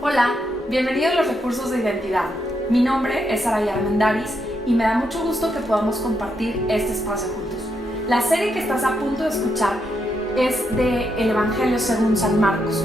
Hola, bienvenido a los recursos de identidad. Mi nombre es Araya Armendáriz y me da mucho gusto que podamos compartir este espacio juntos. La serie que estás a punto de escuchar es de El Evangelio según San Marcos,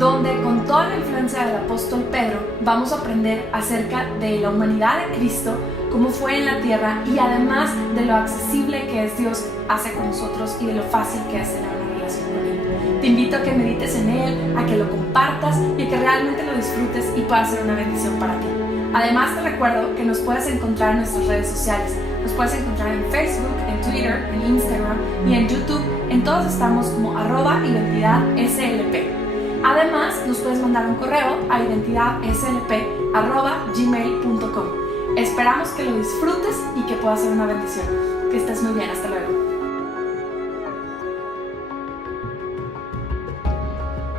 donde con toda la influencia del apóstol Pedro vamos a aprender acerca de la humanidad de Cristo, cómo fue en la tierra y además de lo accesible que es Dios hace con nosotros y de lo fácil que es tener una relación con Él. Te invito a que medites en Él, a que lo compartas y a que realmente lo disfrutes y pueda ser una bendición para ti. Además te recuerdo que nos puedes encontrar en nuestras redes sociales. Nos puedes encontrar en Facebook, en Twitter, en Instagram y en YouTube. En todos estamos como @identidadslp. Además nos puedes mandar un correo a identidadslp@gmail.com. Esperamos que lo disfrutes y que pueda ser una bendición. Que estés muy bien, hasta luego.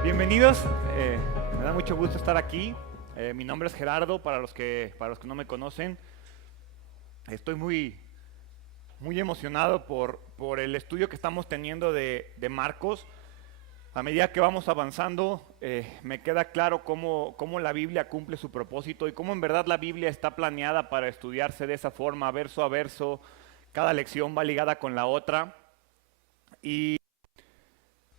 Bienvenidos, me da mucho gusto estar aquí. Mi nombre es Gerardo, para los que no me conocen. Estoy muy emocionado por el estudio que estamos teniendo de Marcos. A medida que vamos avanzando, me queda claro cómo la Biblia cumple su propósito y cómo en verdad la Biblia está planeada para estudiarse de esa forma, verso a verso. Cada lección va ligada con la otra. Y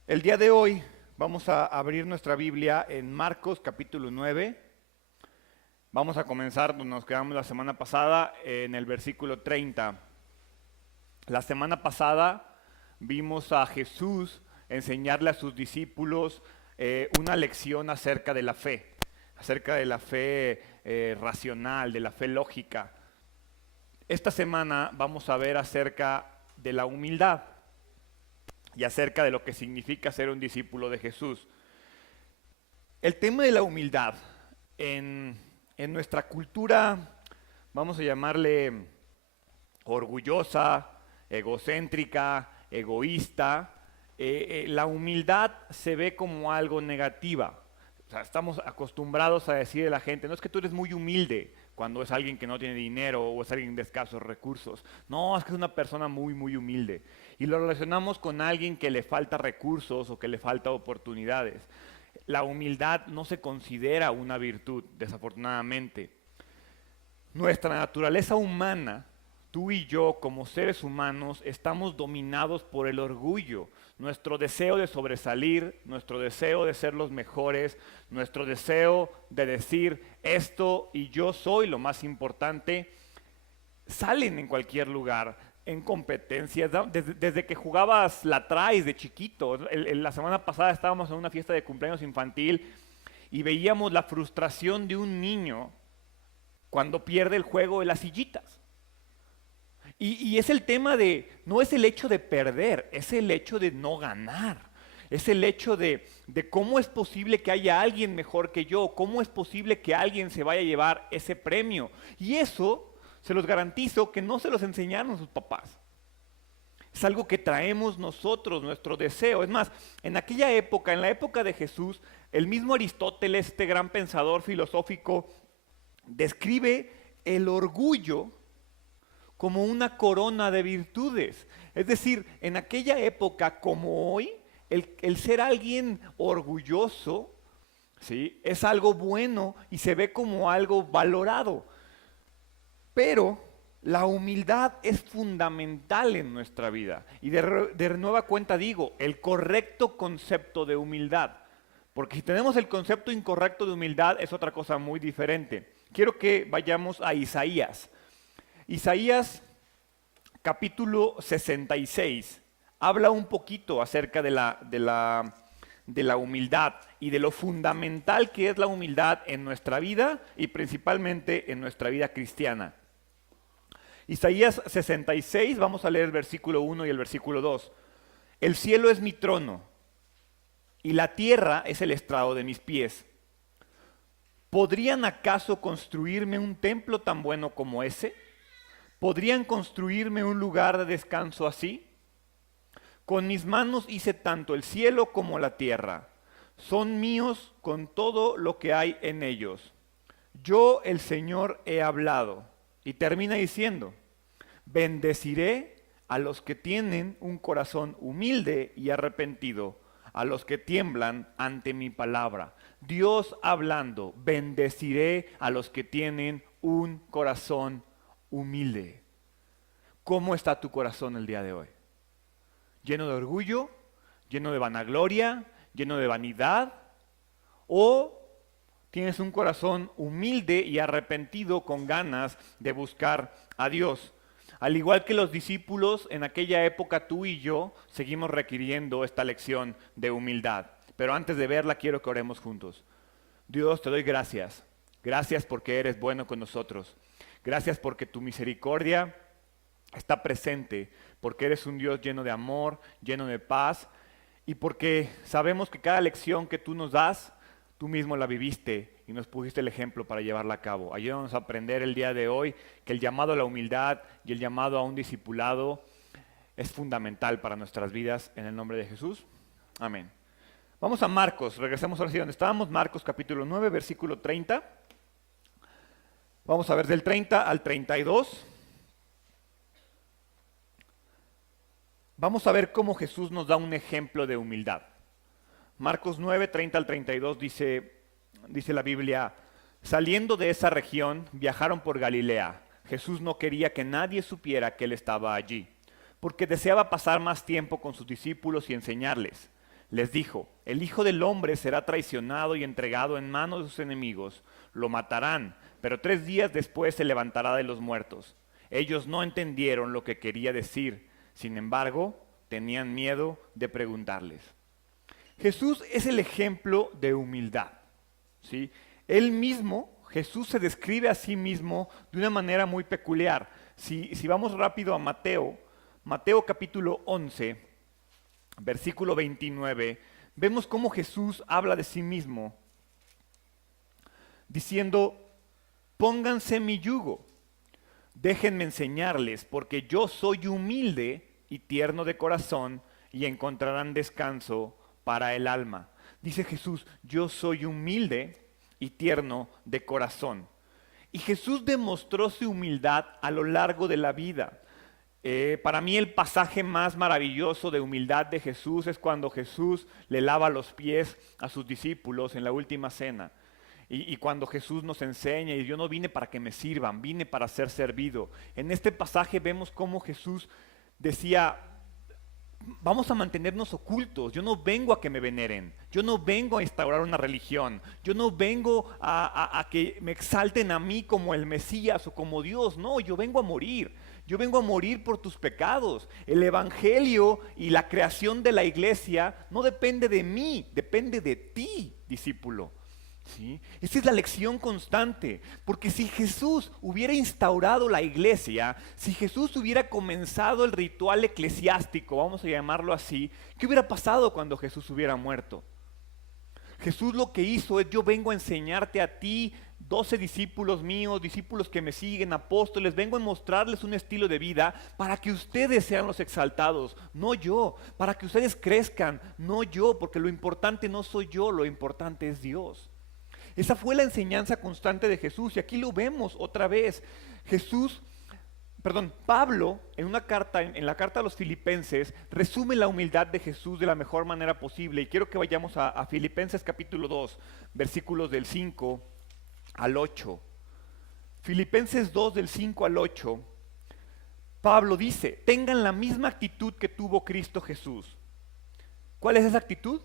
el día de hoy vamos a abrir nuestra Biblia en Marcos capítulo 9. Vamos a comenzar donde nos quedamos la semana pasada, en el versículo 30. La semana pasada vimos a Jesús enseñarle a sus discípulos una lección acerca de la fe racional, de la fe lógica. Esta semana vamos a ver acerca de la humildad y acerca de lo que significa ser un discípulo de Jesús. El tema de la humildad en nuestra cultura, vamos a llamarle orgullosa, egocéntrica, egoísta, la humildad se ve como algo negativa. O sea, estamos acostumbrados a decirle a la gente, no es que tú eres muy humilde, cuando es alguien que no tiene dinero o es alguien de escasos recursos. No, es que es una persona muy humilde. Y lo relacionamos con alguien que le falta recursos o que le falta oportunidades. La humildad no se considera una virtud, desafortunadamente. Nuestra naturaleza humana, tú y yo como seres humanos, estamos dominados por el orgullo. Nuestro deseo de sobresalir, nuestro deseo de ser los mejores, nuestro deseo de decir esto y yo soy lo más importante, salen en cualquier lugar, en competencias, desde que jugabas la traes de chiquito. La semana pasada estábamos en una fiesta de cumpleaños infantil y veíamos la frustración de un niño cuando pierde el juego de las sillitas. Y es el tema de, no es el hecho de perder, es el hecho de no ganar. Es el hecho de cómo es posible que haya alguien mejor que yo, cómo es posible que alguien se vaya a llevar ese premio. Y eso, se los garantizo, que no se los enseñaron sus papás. Es algo que traemos nosotros, nuestro deseo. Es más, en aquella época, en la época de Jesús, el mismo Aristóteles, este gran pensador filosófico, describe el orgullo como una corona de virtudes. Es decir, en aquella época como hoy, el ser alguien orgulloso, ¿sí?, es algo bueno y se ve como algo valorado. Pero la humildad es fundamental en nuestra vida. Y de nueva cuenta digo, el correcto concepto de humildad. Porque si tenemos el concepto incorrecto de humildad es otra cosa muy diferente. Quiero que vayamos a Isaías. Isaías capítulo 66 habla un poquito acerca de la humildad y de lo fundamental que es la humildad en nuestra vida y principalmente en nuestra vida cristiana. Isaías 66, vamos a leer el versículo 1 y el versículo 2. El cielo es mi trono y la tierra es el estrado de mis pies. ¿Podrían acaso construirme un templo tan bueno como ese? ¿Podrían construirme un lugar de descanso así? Con mis manos hice tanto el cielo como la tierra. Son míos con todo lo que hay en ellos. Yo, el Señor, he hablado. Y termina diciendo, bendeciré a los que tienen un corazón humilde y arrepentido, a los que tiemblan ante mi palabra. Dios hablando, bendeciré a los que tienen un corazón humilde. ¿Cómo está tu corazón el día de hoy? ¿Lleno de orgullo? ¿Lleno de vanagloria? ¿Lleno de vanidad? ¿O tienes un corazón humilde y arrepentido con ganas de buscar a Dios? Al igual que los discípulos, en aquella época tú y yo seguimos requiriendo esta lección de humildad. Pero antes de verla quiero que oremos juntos. Dios, te doy gracias. Gracias porque eres bueno con nosotros. Gracias porque tu misericordia está presente, porque eres un Dios lleno de amor, lleno de paz, y porque sabemos que cada lección que tú nos das, tú mismo la viviste y nos pusiste el ejemplo para llevarla a cabo. Ayúdanos a aprender el día de hoy que el llamado a la humildad y el llamado a un discipulado es fundamental para nuestras vidas, en el nombre de Jesús. Amén. Vamos a Marcos, regresemos ahora sí donde estábamos, Marcos capítulo 9, versículo 30. Vamos a ver del 30 al 32. Vamos a ver cómo Jesús nos da un ejemplo de humildad. Marcos 9, 30 al 32 dice la Biblia: saliendo de esa región, viajaron por Galilea. Jesús no quería que nadie supiera que él estaba allí, porque deseaba pasar más tiempo con sus discípulos y enseñarles. Les dijo: el Hijo del Hombre será traicionado y entregado en manos de sus enemigos. Lo matarán, pero 3 días después se levantará de los muertos. Ellos no entendieron lo que quería decir. Sin embargo, tenían miedo de preguntarles. Jesús es el ejemplo de humildad, ¿sí? Él mismo, Jesús se describe a sí mismo de una manera muy peculiar. Si vamos rápido a Mateo capítulo 11, versículo 29, vemos cómo Jesús habla de sí mismo, diciendo: pónganse mi yugo, déjenme enseñarles, porque yo soy humilde y tierno de corazón, y encontrarán descanso para el alma. Dice Jesús: yo soy humilde y tierno de corazón. Y Jesús demostró su humildad a lo largo de la vida. Para mí el pasaje más maravilloso de humildad de Jesús es cuando Jesús le lava los pies a sus discípulos en la última cena. Y cuando Jesús nos enseña, y yo no vine para que me sirvan, vine para ser servido. En este pasaje vemos cómo Jesús decía: vamos a mantenernos ocultos, yo no vengo a que me veneren, yo no vengo a instaurar una religión, yo no vengo a que me exalten a mí como el Mesías o como Dios, no, yo vengo a morir por tus pecados. El evangelio y la creación de la iglesia no depende de mí, depende de ti, discípulo. ¿Sí? Esa es la lección constante, porque si Jesús hubiera instaurado la iglesia, si Jesús hubiera comenzado el ritual eclesiástico, vamos a llamarlo así, ¿qué hubiera pasado cuando Jesús hubiera muerto? Jesús lo que hizo es: yo vengo a enseñarte a ti, 12 discípulos míos, discípulos que me siguen, apóstoles, vengo a mostrarles un estilo de vida para que ustedes sean los exaltados, no yo, para que ustedes crezcan, no yo, porque lo importante no soy yo, lo importante es Dios. Esa fue la enseñanza constante de Jesús, y aquí lo vemos otra vez. Pablo, en la carta a los Filipenses, resume la humildad de Jesús de la mejor manera posible. Y quiero que vayamos a Filipenses capítulo 2, versículos del 5 al 8. Filipenses 2, del 5 al 8, Pablo dice: tengan la misma actitud que tuvo Cristo Jesús. ¿Cuál es esa actitud?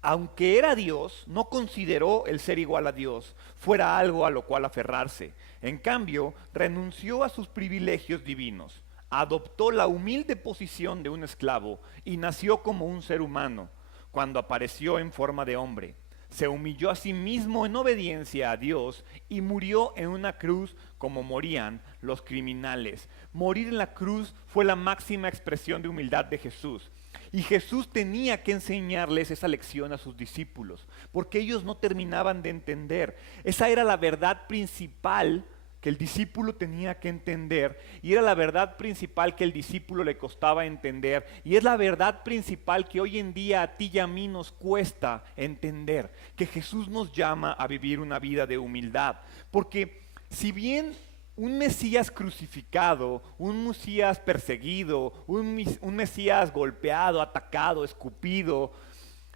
Aunque era Dios, no consideró el ser igual a Dios fuera algo a lo cual aferrarse. En cambio, renunció a sus privilegios divinos, adoptó la humilde posición de un esclavo y nació como un ser humano. Cuando apareció en forma de hombre, se humilló a sí mismo en obediencia a Dios y murió en una cruz como morían los criminales. Morir en la cruz fue la máxima expresión de humildad de Jesús. Y Jesús tenía que enseñarles esa lección a sus discípulos, porque ellos no terminaban de entender. Esa era la verdad principal que el discípulo tenía que entender, y era la verdad principal que el discípulo le costaba entender, y es la verdad principal que hoy en día a ti y a mí nos cuesta entender, que Jesús nos llama a vivir una vida de humildad. Porque si bien un Mesías crucificado, un Mesías perseguido, un Mesías golpeado, atacado, escupido,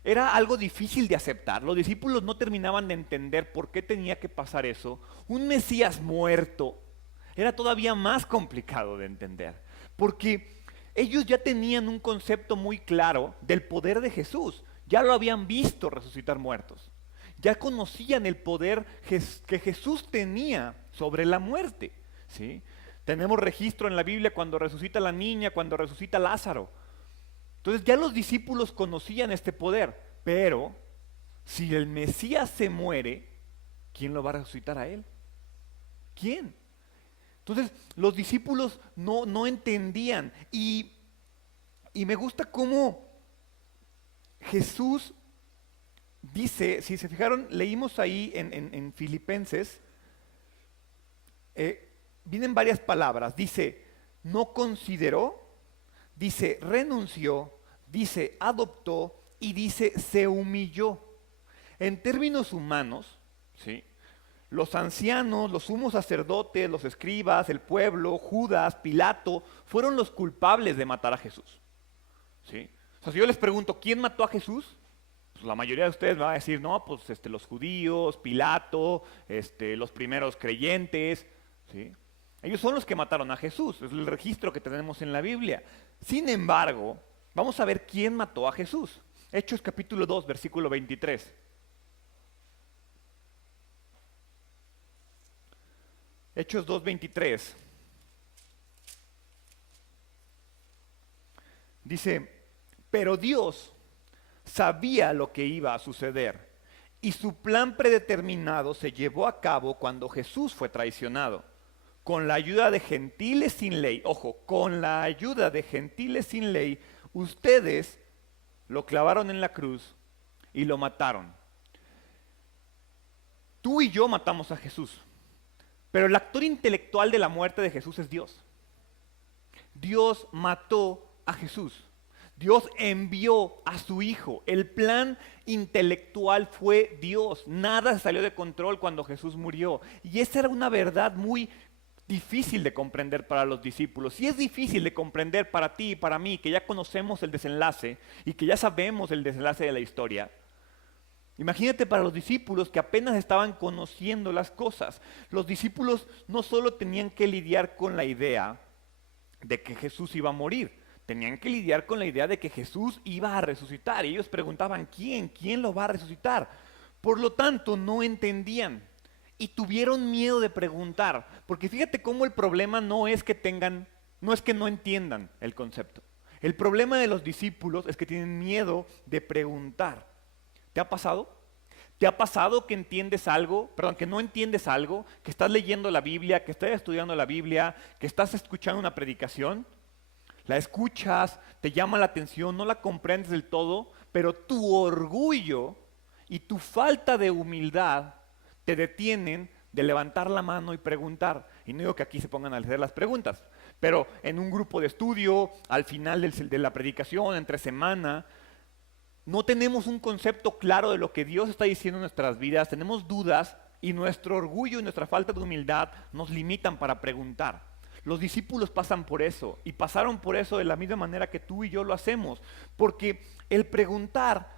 era algo difícil de aceptar. Los discípulos no terminaban de entender por qué tenía que pasar eso. Un Mesías muerto era todavía más complicado de entender, porque ellos ya tenían un concepto muy claro del poder de Jesús. Ya lo habían visto resucitar muertos. Ya conocían el poder que Jesús tenía sobre la muerte, ¿sí? Tenemos registro en la Biblia cuando resucita la niña, cuando resucita Lázaro. Entonces ya los discípulos conocían este poder, pero si el Mesías se muere, ¿quién lo va a resucitar a él? ¿Quién? Entonces los discípulos no entendían y me gusta cómo Jesús dice, si se fijaron, leímos ahí en Filipenses, vienen varias palabras, dice, no consideró, dice, renunció, dice, adoptó y dice, se humilló. En términos humanos, ¿sí? Los ancianos, los sumos sacerdotes, los escribas, el pueblo, Judas, Pilato, fueron los culpables de matar a Jesús, ¿sí? O sea, si yo les pregunto, ¿quién mató a Jesús? Pues la mayoría de ustedes va a decir, no, pues los judíos, Pilato, los primeros creyentes, ¿sí? Ellos son los que mataron a Jesús, es el registro que tenemos en la Biblia. Sin embargo, vamos a ver quién mató a Jesús. Hechos capítulo 2, versículo 23. Hechos 2, 23. Dice, pero Dios sabía lo que iba a suceder y su plan predeterminado se llevó a cabo cuando Jesús fue traicionado. Con la ayuda de gentiles sin ley, ojo, con la ayuda de gentiles sin ley, ustedes lo clavaron en la cruz y lo mataron. Tú y yo matamos a Jesús, pero el actor intelectual de la muerte de Jesús es Dios. Dios mató a Jesús. Dios envió a su Hijo. El plan intelectual fue Dios. Nada salió de control cuando Jesús murió. Y esa era una verdad muy difícil de comprender para los discípulos. Y es difícil de comprender para ti y para mí, que ya conocemos el desenlace y que ya sabemos el desenlace de la historia. Imagínate para los discípulos que apenas estaban conociendo las cosas. Los discípulos no solo tenían que lidiar con la idea de que Jesús iba a morir, tenían que lidiar con la idea de que Jesús iba a resucitar. Y ellos preguntaban, ¿quién lo va a resucitar? Por lo tanto, no entendían y tuvieron miedo de preguntar. Porque fíjate cómo el problema no es que no entiendan el concepto. El problema de los discípulos es que tienen miedo de preguntar. ¿Te ha pasado? ¿Te ha pasado que que no entiendes algo, que estás leyendo la Biblia, que estás estudiando la Biblia, que estás escuchando una predicación? La escuchas, te llama la atención, no la comprendes del todo, pero tu orgullo y tu falta de humildad te detienen de levantar la mano y preguntar. Y no digo que aquí se pongan a hacer las preguntas, pero en un grupo de estudio, al final de la predicación, entre semana, no tenemos un concepto claro de lo que Dios está diciendo en nuestras vidas, tenemos dudas y nuestro orgullo y nuestra falta de humildad nos limitan para preguntar. Los discípulos pasan por eso y pasaron por eso de la misma manera que tú y yo lo hacemos, porque el preguntar,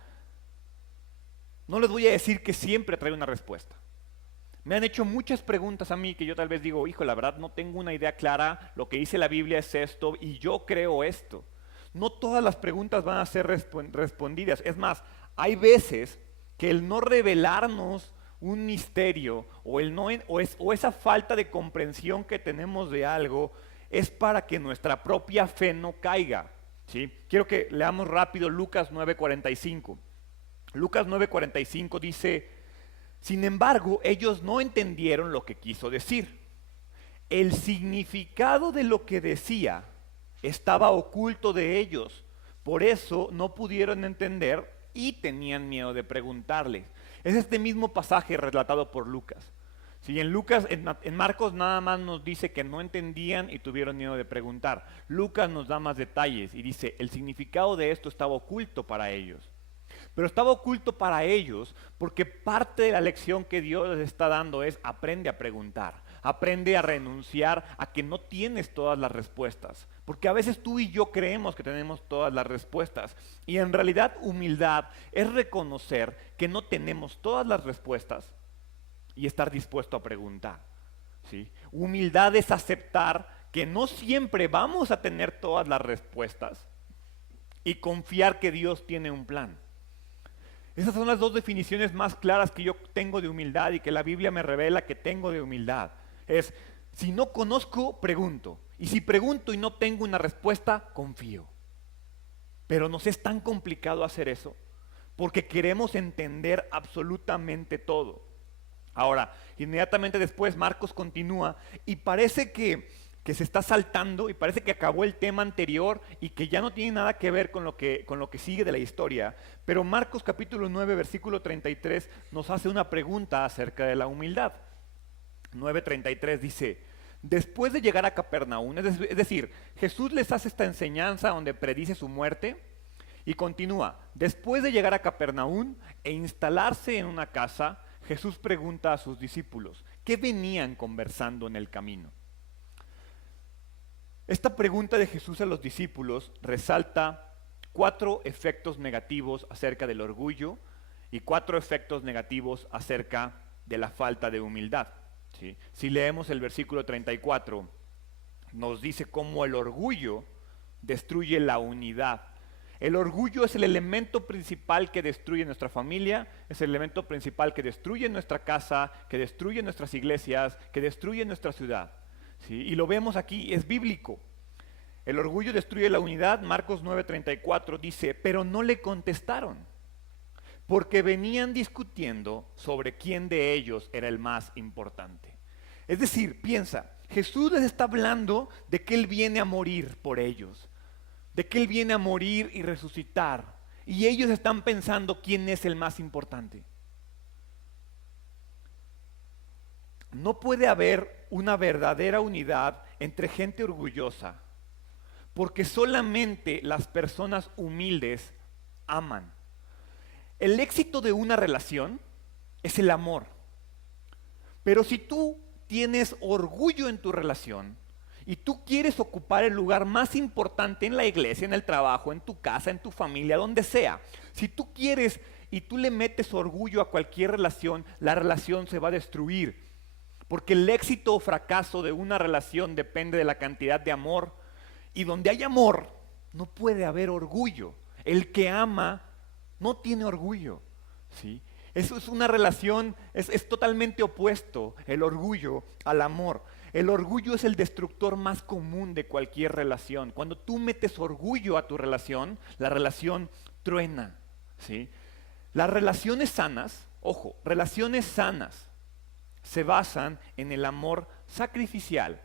no les voy a decir que siempre trae una respuesta. Me han hecho muchas preguntas a mí que yo tal vez digo, hijo, la verdad no tengo una idea clara, lo que dice la Biblia es esto y yo creo esto. No todas las preguntas van a ser respondidas. Es más, hay veces que el no revelarnos un misterio o esa falta de comprensión que tenemos de algo es para que nuestra propia fe no caiga, ¿sí? Quiero que leamos rápido Lucas 9:45. Lucas 9:45 dice, sin embargo, ellos no entendieron lo que quiso decir. El significado de lo que decía estaba oculto de ellos, por eso no pudieron entender y tenían miedo de preguntarle. Es este mismo pasaje relatado por Lucas. Sí, en Marcos nada más nos dice que no entendían y tuvieron miedo de preguntar. Lucas nos da más detalles y dice, el significado de esto estaba oculto para ellos. Pero estaba oculto para ellos porque parte de la lección que Dios les está dando es aprende a preguntar. Aprende a renunciar a que no tienes todas las respuestas. Porque a veces tú y yo creemos que tenemos todas las respuestas. Y en realidad humildad es reconocer que no tenemos todas las respuestas y estar dispuesto a preguntar. ¿Sí? Humildad es aceptar que no siempre vamos a tener todas las respuestas y confiar que Dios tiene un plan. Esas son las dos definiciones más claras que yo tengo de humildad y que la Biblia me revela que tengo de humildad. Es, si no conozco, pregunto. Y si pregunto y no tengo una respuesta, confío. Pero nos es tan complicado hacer eso porque queremos entender absolutamente todo. Ahora, inmediatamente después Marcos continúa y parece que se está saltando y parece que acabó el tema anterior y que ya no tiene nada que ver con lo que sigue de la historia. Pero Marcos capítulo 9, versículo 33 nos hace una pregunta acerca de la humildad. 9:33 dice, después de llegar a Capernaum, es decir, Jesús les hace esta enseñanza donde predice su muerte y continúa, después de llegar a Capernaum e instalarse en una casa, Jesús pregunta a sus discípulos, ¿qué venían conversando en el camino? Esta pregunta de Jesús a los discípulos resalta 4 efectos negativos acerca del orgullo y 4 efectos negativos acerca de la falta de humildad. ¿Sí? Si leemos el versículo 34, nos dice cómo el orgullo destruye la unidad. El orgullo es el elemento principal que destruye nuestra familia, es el elemento principal que destruye nuestra casa, que destruye nuestras iglesias, que destruye nuestra ciudad. ¿Sí? Y lo vemos aquí, es bíblico. El orgullo destruye la unidad. Marcos 9:34 dice, pero no le contestaron, porque venían discutiendo sobre quién de ellos era el más importante. Es decir, piensa, Jesús les está hablando de que Él viene a morir por ellos, de que Él viene a morir y resucitar, y ellos están pensando quién es el más importante. No puede haber una verdadera unidad entre gente orgullosa, porque solamente las personas humildes aman. El éxito de una relación es el amor. Pero si tú tienes orgullo en tu relación y tú quieres ocupar el lugar más importante en la iglesia, en el trabajo, en tu casa, en tu familia, donde sea, si tú quieres y tú le metes orgullo a cualquier relación, la relación se va a destruir. Porque el éxito o fracaso de una relación depende de la cantidad de amor. Y donde hay amor, no puede haber orgullo. El que ama no tiene orgullo. ¿Sí? Eso es una relación, es totalmente opuesto el orgullo al amor. El orgullo es el destructor más común de cualquier relación. Cuando tú metes orgullo a tu relación, la relación truena. ¿Sí? Las relaciones sanas, ojo, relaciones sanas, se basan en el amor sacrificial,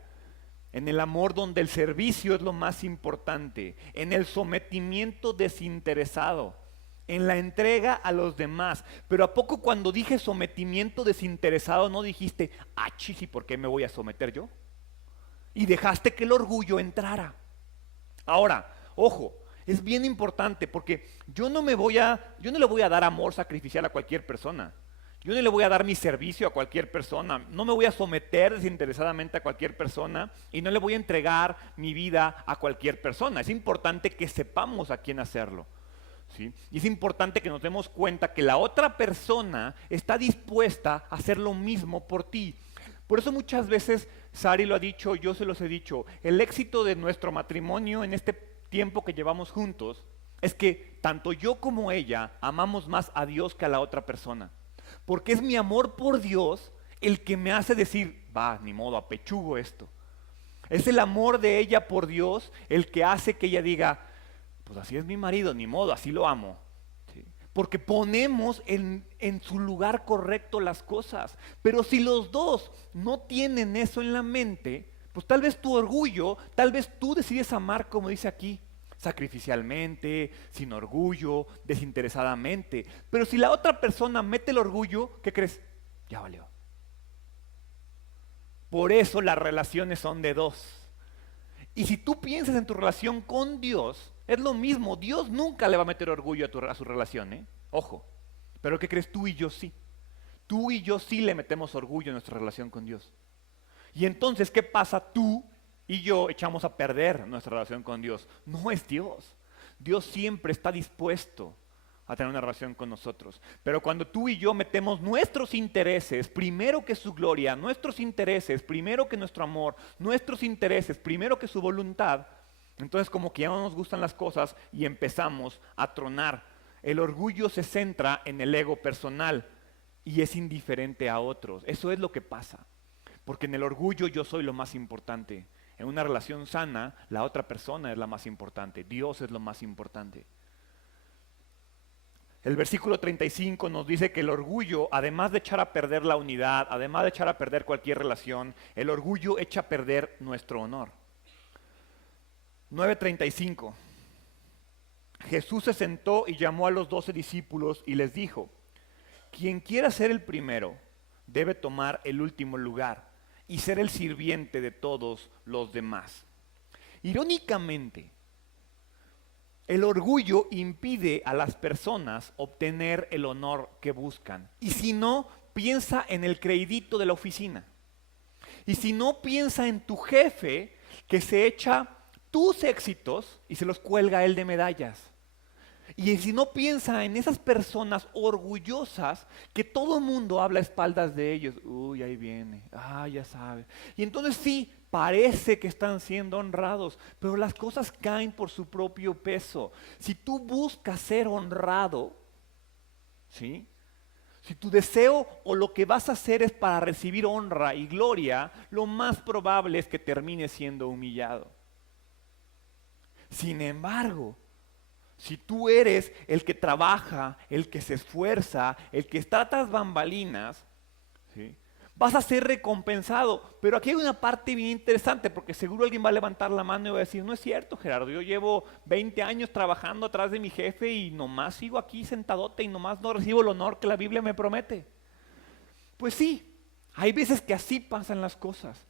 en el amor donde el servicio es lo más importante, en el sometimiento desinteresado, en la entrega a los demás. Pero ¿a poco cuando dije sometimiento desinteresado no dijiste, ¿y por qué me voy a someter yo? Y dejaste que el orgullo entrara. Ahora, ojo, es bien importante porque yo no le voy a dar amor sacrificial a cualquier persona. Yo no le voy a dar mi servicio a cualquier persona, no me voy a someter desinteresadamente a cualquier persona y no le voy a entregar mi vida a cualquier persona. Es importante que sepamos a quién hacerlo. ¿Sí? Y es importante que nos demos cuenta que la otra persona está dispuesta a hacer lo mismo por ti. Por eso muchas veces, Sari lo ha dicho, yo se los he dicho, el éxito de nuestro matrimonio en este tiempo que llevamos juntos es que tanto yo como ella amamos más a Dios que a la otra persona. Porque es mi amor por Dios el que me hace decir, ni modo, apechugo esto. Es el amor de ella por Dios el que hace que ella diga, pues así es mi marido, ni modo, así lo amo. ¿Sí? Porque ponemos en su lugar correcto las cosas. Pero si los dos no tienen eso en la mente, pues tal vez tu orgullo, tal vez tú decides amar como dice aquí, sacrificialmente, sin orgullo, desinteresadamente. Pero si la otra persona mete el orgullo, ¿qué crees? Ya valió. Por eso las relaciones son de dos. Y si tú piensas en tu relación con Dios, es lo mismo. Dios nunca le va a meter orgullo a su relación, ¿eh? Ojo. Pero ¿qué crees? Tú y yo sí. Tú y yo sí le metemos orgullo a nuestra relación con Dios. Y entonces, ¿qué pasa? Tú y yo echamos a perder nuestra relación con Dios. No es Dios. Dios siempre está dispuesto a tener una relación con nosotros. Pero cuando tú y yo metemos nuestros intereses primero que su gloria, nuestros intereses primero que nuestro amor, nuestros intereses primero que su voluntad, entonces como que ya no nos gustan las cosas y empezamos a tronar. El orgullo se centra en el ego personal y es indiferente a otros. Eso es lo que pasa. Porque en el orgullo yo soy lo más importante. En una relación sana, la otra persona es la más importante. Dios es lo más importante. El versículo 35 nos dice que el orgullo, además de echar a perder la unidad, además de echar a perder cualquier relación, el orgullo echa a perder nuestro honor. 9:35. Jesús se sentó y llamó a los 12 discípulos y les dijo: quien quiera ser el primero debe tomar el último lugar y ser el sirviente de todos los demás. Irónicamente, el orgullo impide a las personas obtener el honor que buscan. Y si no, piensa en el crédito de la oficina. Y si no, piensa en tu jefe que se echa tus éxitos y se los cuelga a él de medallas. Y si no, piensa en esas personas orgullosas que todo el mundo habla a espaldas de ellos. Uy, ahí viene. Ya sabes. Y entonces sí, parece que están siendo honrados, pero las cosas caen por su propio peso. Si tú buscas ser honrado, ¿sí? Si tu deseo o lo que vas a hacer es para recibir honra y gloria, lo más probable es que termines siendo humillado. Sin embargo, si tú eres el que trabaja, el que se esfuerza, el que está tras bambalinas, ¿sí?, vas a ser recompensado. Pero aquí hay una parte bien interesante, porque seguro alguien va a levantar la mano y va a decir: no es cierto, Gerardo, yo llevo 20 años trabajando atrás de mi jefe y nomás sigo aquí sentadote y nomás no recibo el honor que la Biblia me promete. Pues sí, hay veces que así pasan las cosas,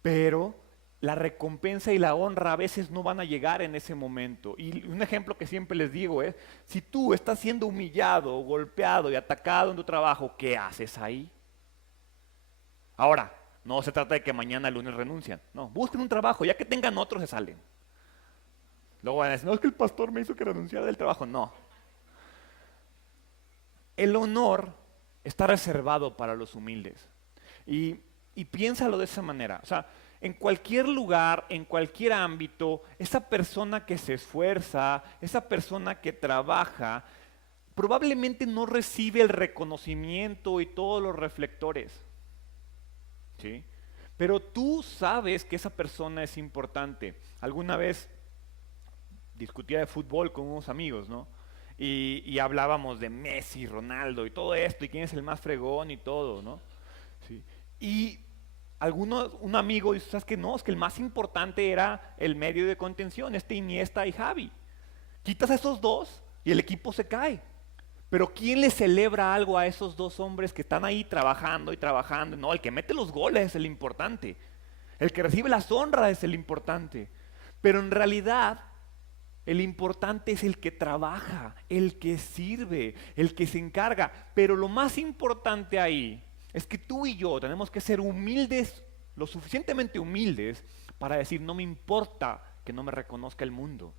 pero la recompensa y la honra a veces no van a llegar en ese momento. Y un ejemplo que siempre les digo es: si tú estás siendo humillado, golpeado y atacado en tu trabajo, ¿qué haces ahí? Ahora, no se trata de que mañana el lunes renuncian. No, busquen un trabajo, ya que tengan otro se salen. Luego van a decir: no, es que el pastor me hizo que renunciara del trabajo. No. El honor está reservado para los humildes. Y piénsalo de esa manera. O sea, en cualquier lugar, en cualquier ámbito, esa persona que se esfuerza, esa persona que trabaja, probablemente no recibe el reconocimiento y todos los reflectores. ¿Sí? Pero tú sabes que esa persona es importante. Alguna vez discutía de fútbol con unos amigos, ¿no? Y hablábamos de Messi, Ronaldo y todo esto, y quién es el más fregón y todo, ¿no? ¿Sí? Y un amigo dice: ¿sabes qué? No, es que el más importante era el medio de contención, Iniesta y Xavi. Quitas a esos dos y el equipo se cae. Pero ¿quién le celebra algo a esos dos hombres que están ahí trabajando y trabajando? No, el que mete los goles es el importante. El que recibe las honras es el importante. Pero en realidad, el importante es el que trabaja, el que sirve, el que se encarga. Pero lo más importante ahí es que tú y yo tenemos que ser humildes, lo suficientemente humildes para decir: no me importa que no me reconozca el mundo.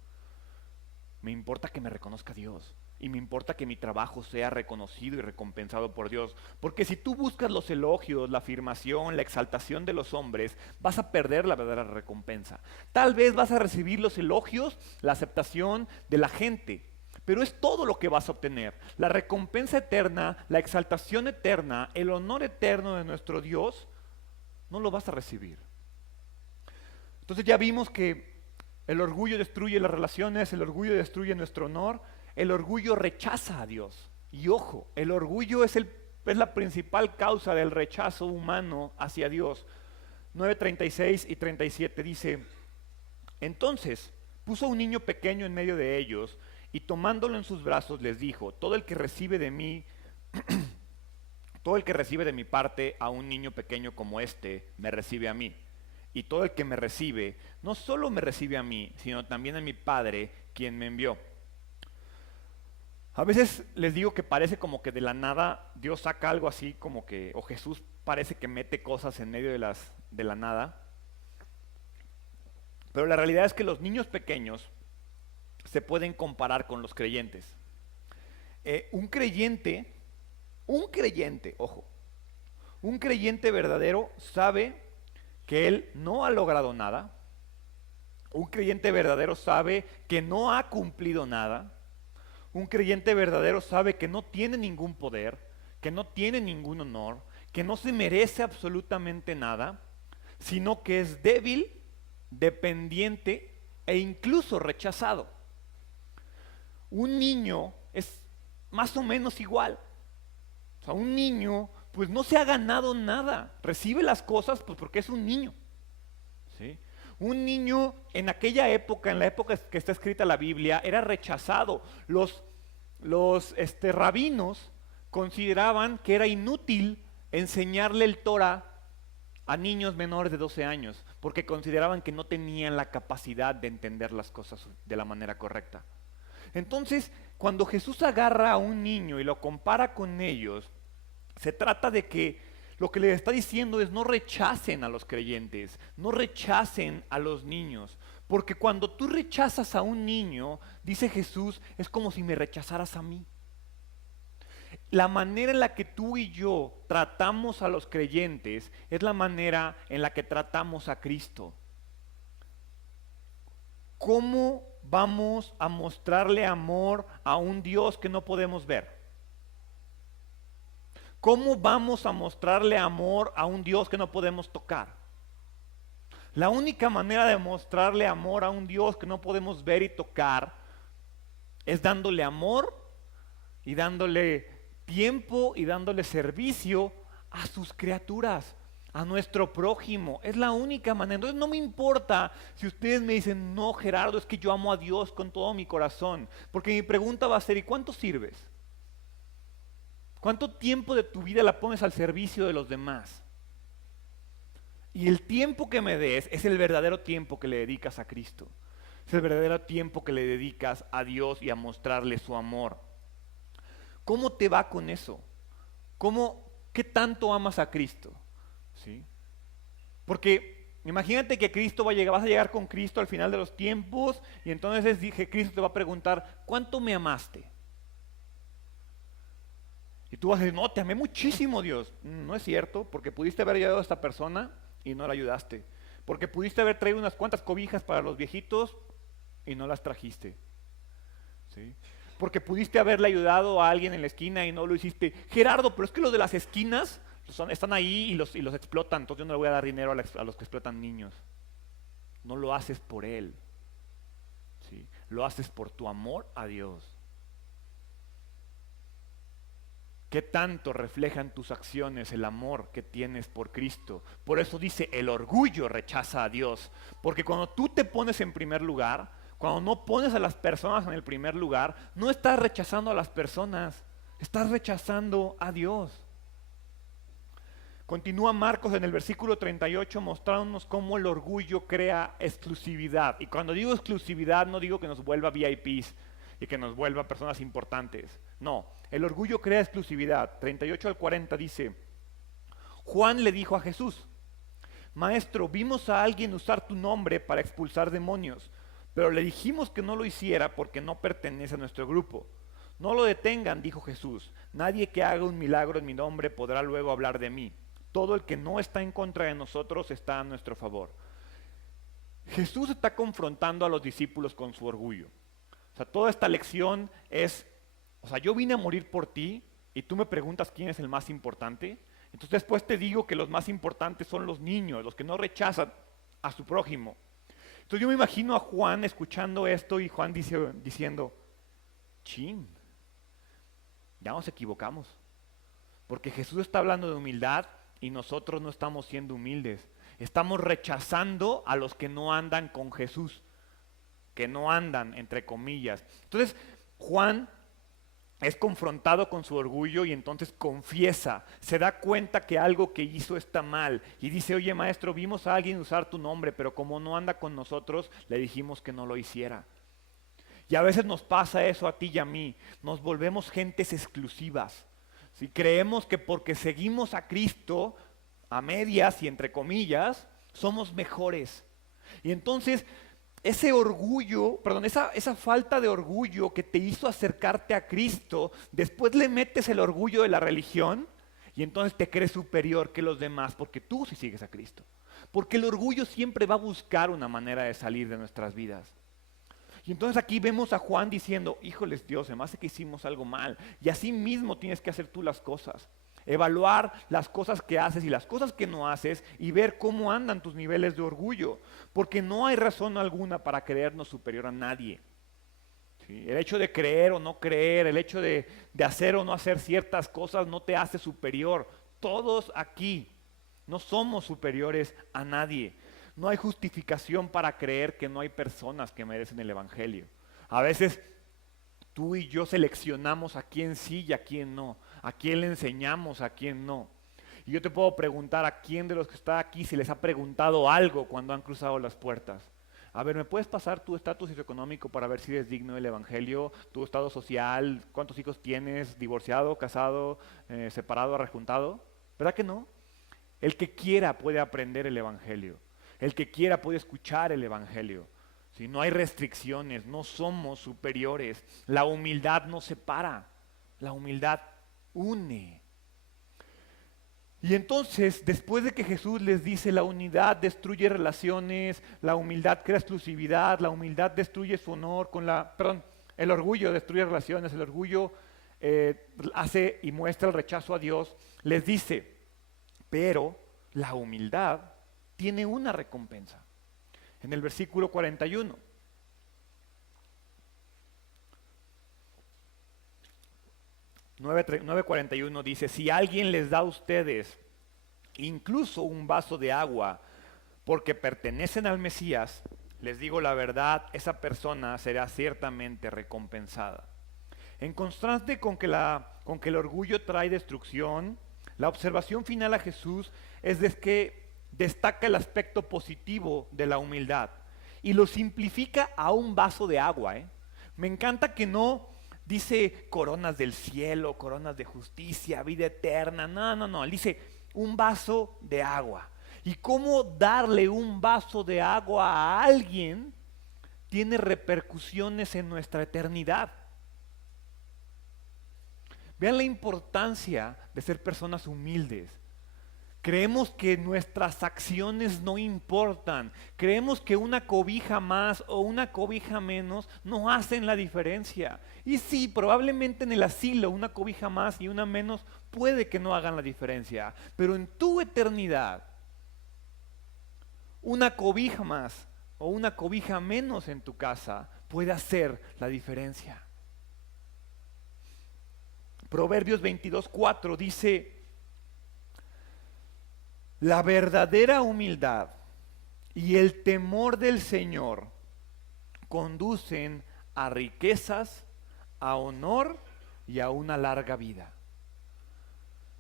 Me importa que me reconozca Dios. Y me importa que mi trabajo sea reconocido y recompensado por Dios. Porque si tú buscas los elogios, la afirmación, la exaltación de los hombres, vas a perder la verdadera recompensa. Tal vez vas a recibir los elogios, la aceptación de la gente, pero es todo lo que vas a obtener. La recompensa eterna, la exaltación eterna, el honor eterno de nuestro Dios, no lo vas a recibir. Entonces ya vimos que el orgullo destruye las relaciones, el orgullo destruye nuestro honor. El orgullo rechaza a Dios. Y ojo, el orgullo es la principal causa del rechazo humano hacia Dios. 9:36 y 37 dice: entonces puso un niño pequeño en medio de ellos y tomándolo en sus brazos les dijo: todo el que recibe de mí, todo el que recibe de mi parte a un niño pequeño como este, me recibe a mí. Y todo el que me recibe, no solo me recibe a mí, sino también a mi Padre, quien me envió. A veces les digo que parece como que de la nada Dios saca algo así como que, o Jesús parece que mete cosas en medio de la nada. Pero la realidad es que los niños pequeños se pueden comparar con los creyentes. Un creyente, ojo, un creyente verdadero sabe que él no ha logrado nada. Un creyente verdadero sabe que no ha cumplido nada. Un creyente verdadero sabe que no tiene ningún poder, que no tiene ningún honor, que no se merece absolutamente nada, sino que es débil, dependiente e incluso rechazado. Un niño es más o menos igual. O sea, un niño pues no se ha ganado nada, recibe las cosas pues porque es un niño, ¿sí? Un niño en aquella época, en la época que está escrita la Biblia, era rechazado. Los rabinos consideraban que era inútil enseñarle el Torah a niños menores de 12 años, porque consideraban que no tenían la capacidad de entender las cosas de la manera correcta. Entonces, cuando Jesús agarra a un niño y lo compara con ellos, se trata de que lo que les está diciendo es no rechacen a los creyentes, no rechacen a los niños, porque cuando tú rechazas a un niño, dice Jesús, es como si me rechazaras a mí. La manera en la que tú y yo tratamos a los creyentes es la manera en la que tratamos a Cristo. ¿Cómo vamos a mostrarle amor a un Dios que no podemos ver? ¿Cómo vamos a mostrarle amor a un Dios que no podemos tocar? La única manera de mostrarle amor a un Dios que no podemos ver y tocar es dándole amor y dándole tiempo y dándole servicio a sus criaturas, a nuestro prójimo. Es la única manera. Entonces no me importa si ustedes me dicen, no, Gerardo, es que yo amo a Dios con todo mi corazón. Porque mi pregunta va a ser, ¿y cuánto sirves? ¿Cuánto tiempo de tu vida la pones al servicio de los demás? Y el tiempo que me des es el verdadero tiempo que le dedicas a Cristo. Es el verdadero tiempo que le dedicas a Dios y a mostrarle su amor. ¿Cómo te va con eso? ¿Qué tanto amas a Cristo? ¿Sí? Porque imagínate que vas a llegar con Cristo al final de los tiempos y entonces Cristo te va a preguntar, ¿cuánto me amaste? Y tú vas a decir, no, te amé muchísimo, Dios. No es cierto, porque pudiste haber ayudado a esta persona y no la ayudaste. Porque pudiste haber traído unas cuantas cobijas para los viejitos y no las trajiste. ¿Sí? Porque pudiste haberle ayudado a alguien en la esquina y no lo hiciste. Gerardo, pero es que los de las esquinas están ahí y los explotan, entonces yo no le voy a dar dinero a los que explotan niños. No lo haces por él. ¿Sí? Lo haces por tu amor a Dios. ¿Qué tanto reflejan tus acciones el amor que tienes por Cristo? Por eso dice, el orgullo rechaza a Dios. Porque cuando tú te pones en primer lugar, cuando no pones a las personas en el primer lugar, no estás rechazando a las personas, estás rechazando a Dios. Continúa Marcos en el versículo 38 mostrándonos cómo el orgullo crea exclusividad. Y cuando digo exclusividad no digo que nos vuelva VIPs y que nos vuelva personas importantes. No, el orgullo crea exclusividad. 38 al 40 dice, Juan le dijo a Jesús, Maestro, vimos a alguien usar tu nombre para expulsar demonios, pero le dijimos que no lo hiciera porque no pertenece a nuestro grupo. No lo detengan, dijo Jesús. Nadie que haga un milagro en mi nombre podrá luego hablar de mí. Todo el que no está en contra de nosotros está a nuestro favor. Jesús está confrontando a los discípulos con su orgullo. O sea, toda esta lección es, yo vine a morir por ti y tú me preguntas quién es el más importante. Entonces después te digo que los más importantes son los niños, los que no rechazan a su prójimo. Entonces yo me imagino a Juan escuchando esto y Juan diciendo, chin, ya nos equivocamos. Porque Jesús está hablando de humildad y nosotros no estamos siendo humildes. Estamos rechazando a los que no andan con Jesús, que no andan, entre comillas. Entonces Juan es confrontado con su orgullo y entonces confiesa, se da cuenta que algo que hizo está mal y dice, oye maestro, vimos a alguien usar tu nombre, pero como no anda con nosotros, le dijimos que no lo hiciera. Y a veces nos pasa eso a ti y a mí. Nos volvemos gentes exclusivas. Si creemos que porque seguimos a Cristo, a medias y entre comillas, somos mejores. Y entonces ese orgullo, perdón, esa falta de orgullo que te hizo acercarte a Cristo, después le metes el orgullo de la religión y entonces te crees superior que los demás porque tú sí sigues a Cristo. Porque el orgullo siempre va a buscar una manera de salir de nuestras vidas. Y entonces aquí vemos a Juan diciendo, híjoles Dios, se me hace que hicimos algo mal. Y así mismo tienes que hacer tú las cosas. Evaluar las cosas que haces y las cosas que no haces y ver cómo andan tus niveles de orgullo. Porque no hay razón alguna para creernos superior a nadie. ¿Sí? El hecho de creer o no creer, el hecho de hacer o no hacer ciertas cosas no te hace superior. Todos aquí no somos superiores a nadie. No hay justificación para creer que no hay personas que merecen el Evangelio. A veces tú y yo seleccionamos a quién sí y a quién no, a quién le enseñamos, a quién no. Y yo te puedo preguntar a quién de los que está aquí si les ha preguntado algo cuando han cruzado las puertas. A ver, ¿me puedes pasar tu estatus socioeconómico para ver si eres digno del Evangelio? ¿Tu estado social? ¿Cuántos hijos tienes? ¿Divorciado, casado, separado, rejuntado? ¿Verdad que no? El que quiera puede aprender el Evangelio. El que quiera puede escuchar el Evangelio. Si no hay restricciones, no somos superiores. La humildad no separa, la humildad une. Y entonces, después de que Jesús les dice la unidad destruye relaciones, la humildad crea exclusividad, la humildad destruye su honor, el orgullo destruye relaciones, el orgullo hace y muestra el rechazo a Dios, les dice, pero la humildad tiene una recompensa. En el versículo 41. 9:41 dice, si alguien les da a ustedes incluso un vaso de agua porque pertenecen al Mesías, les digo la verdad, esa persona será ciertamente recompensada. En contraste con que el orgullo trae destrucción, la observación final a Jesús es de que destaca el aspecto positivo de la humildad y lo simplifica a un vaso de agua. Me encanta que no dice coronas del cielo, coronas de justicia, vida eterna. No. Él dice un vaso de agua. Y cómo darle un vaso de agua a alguien tiene repercusiones en nuestra eternidad. Vean la importancia de ser personas humildes. Creemos que nuestras acciones no importan. Creemos que una cobija más o una cobija menos no hacen la diferencia. Y sí, probablemente en el asilo una cobija más y una menos puede que no hagan la diferencia. Pero en tu eternidad, una cobija más o una cobija menos en tu casa puede hacer la diferencia. Proverbios 22:4 dice, la verdadera humildad y el temor del Señor conducen a riquezas, a honor y a una larga vida.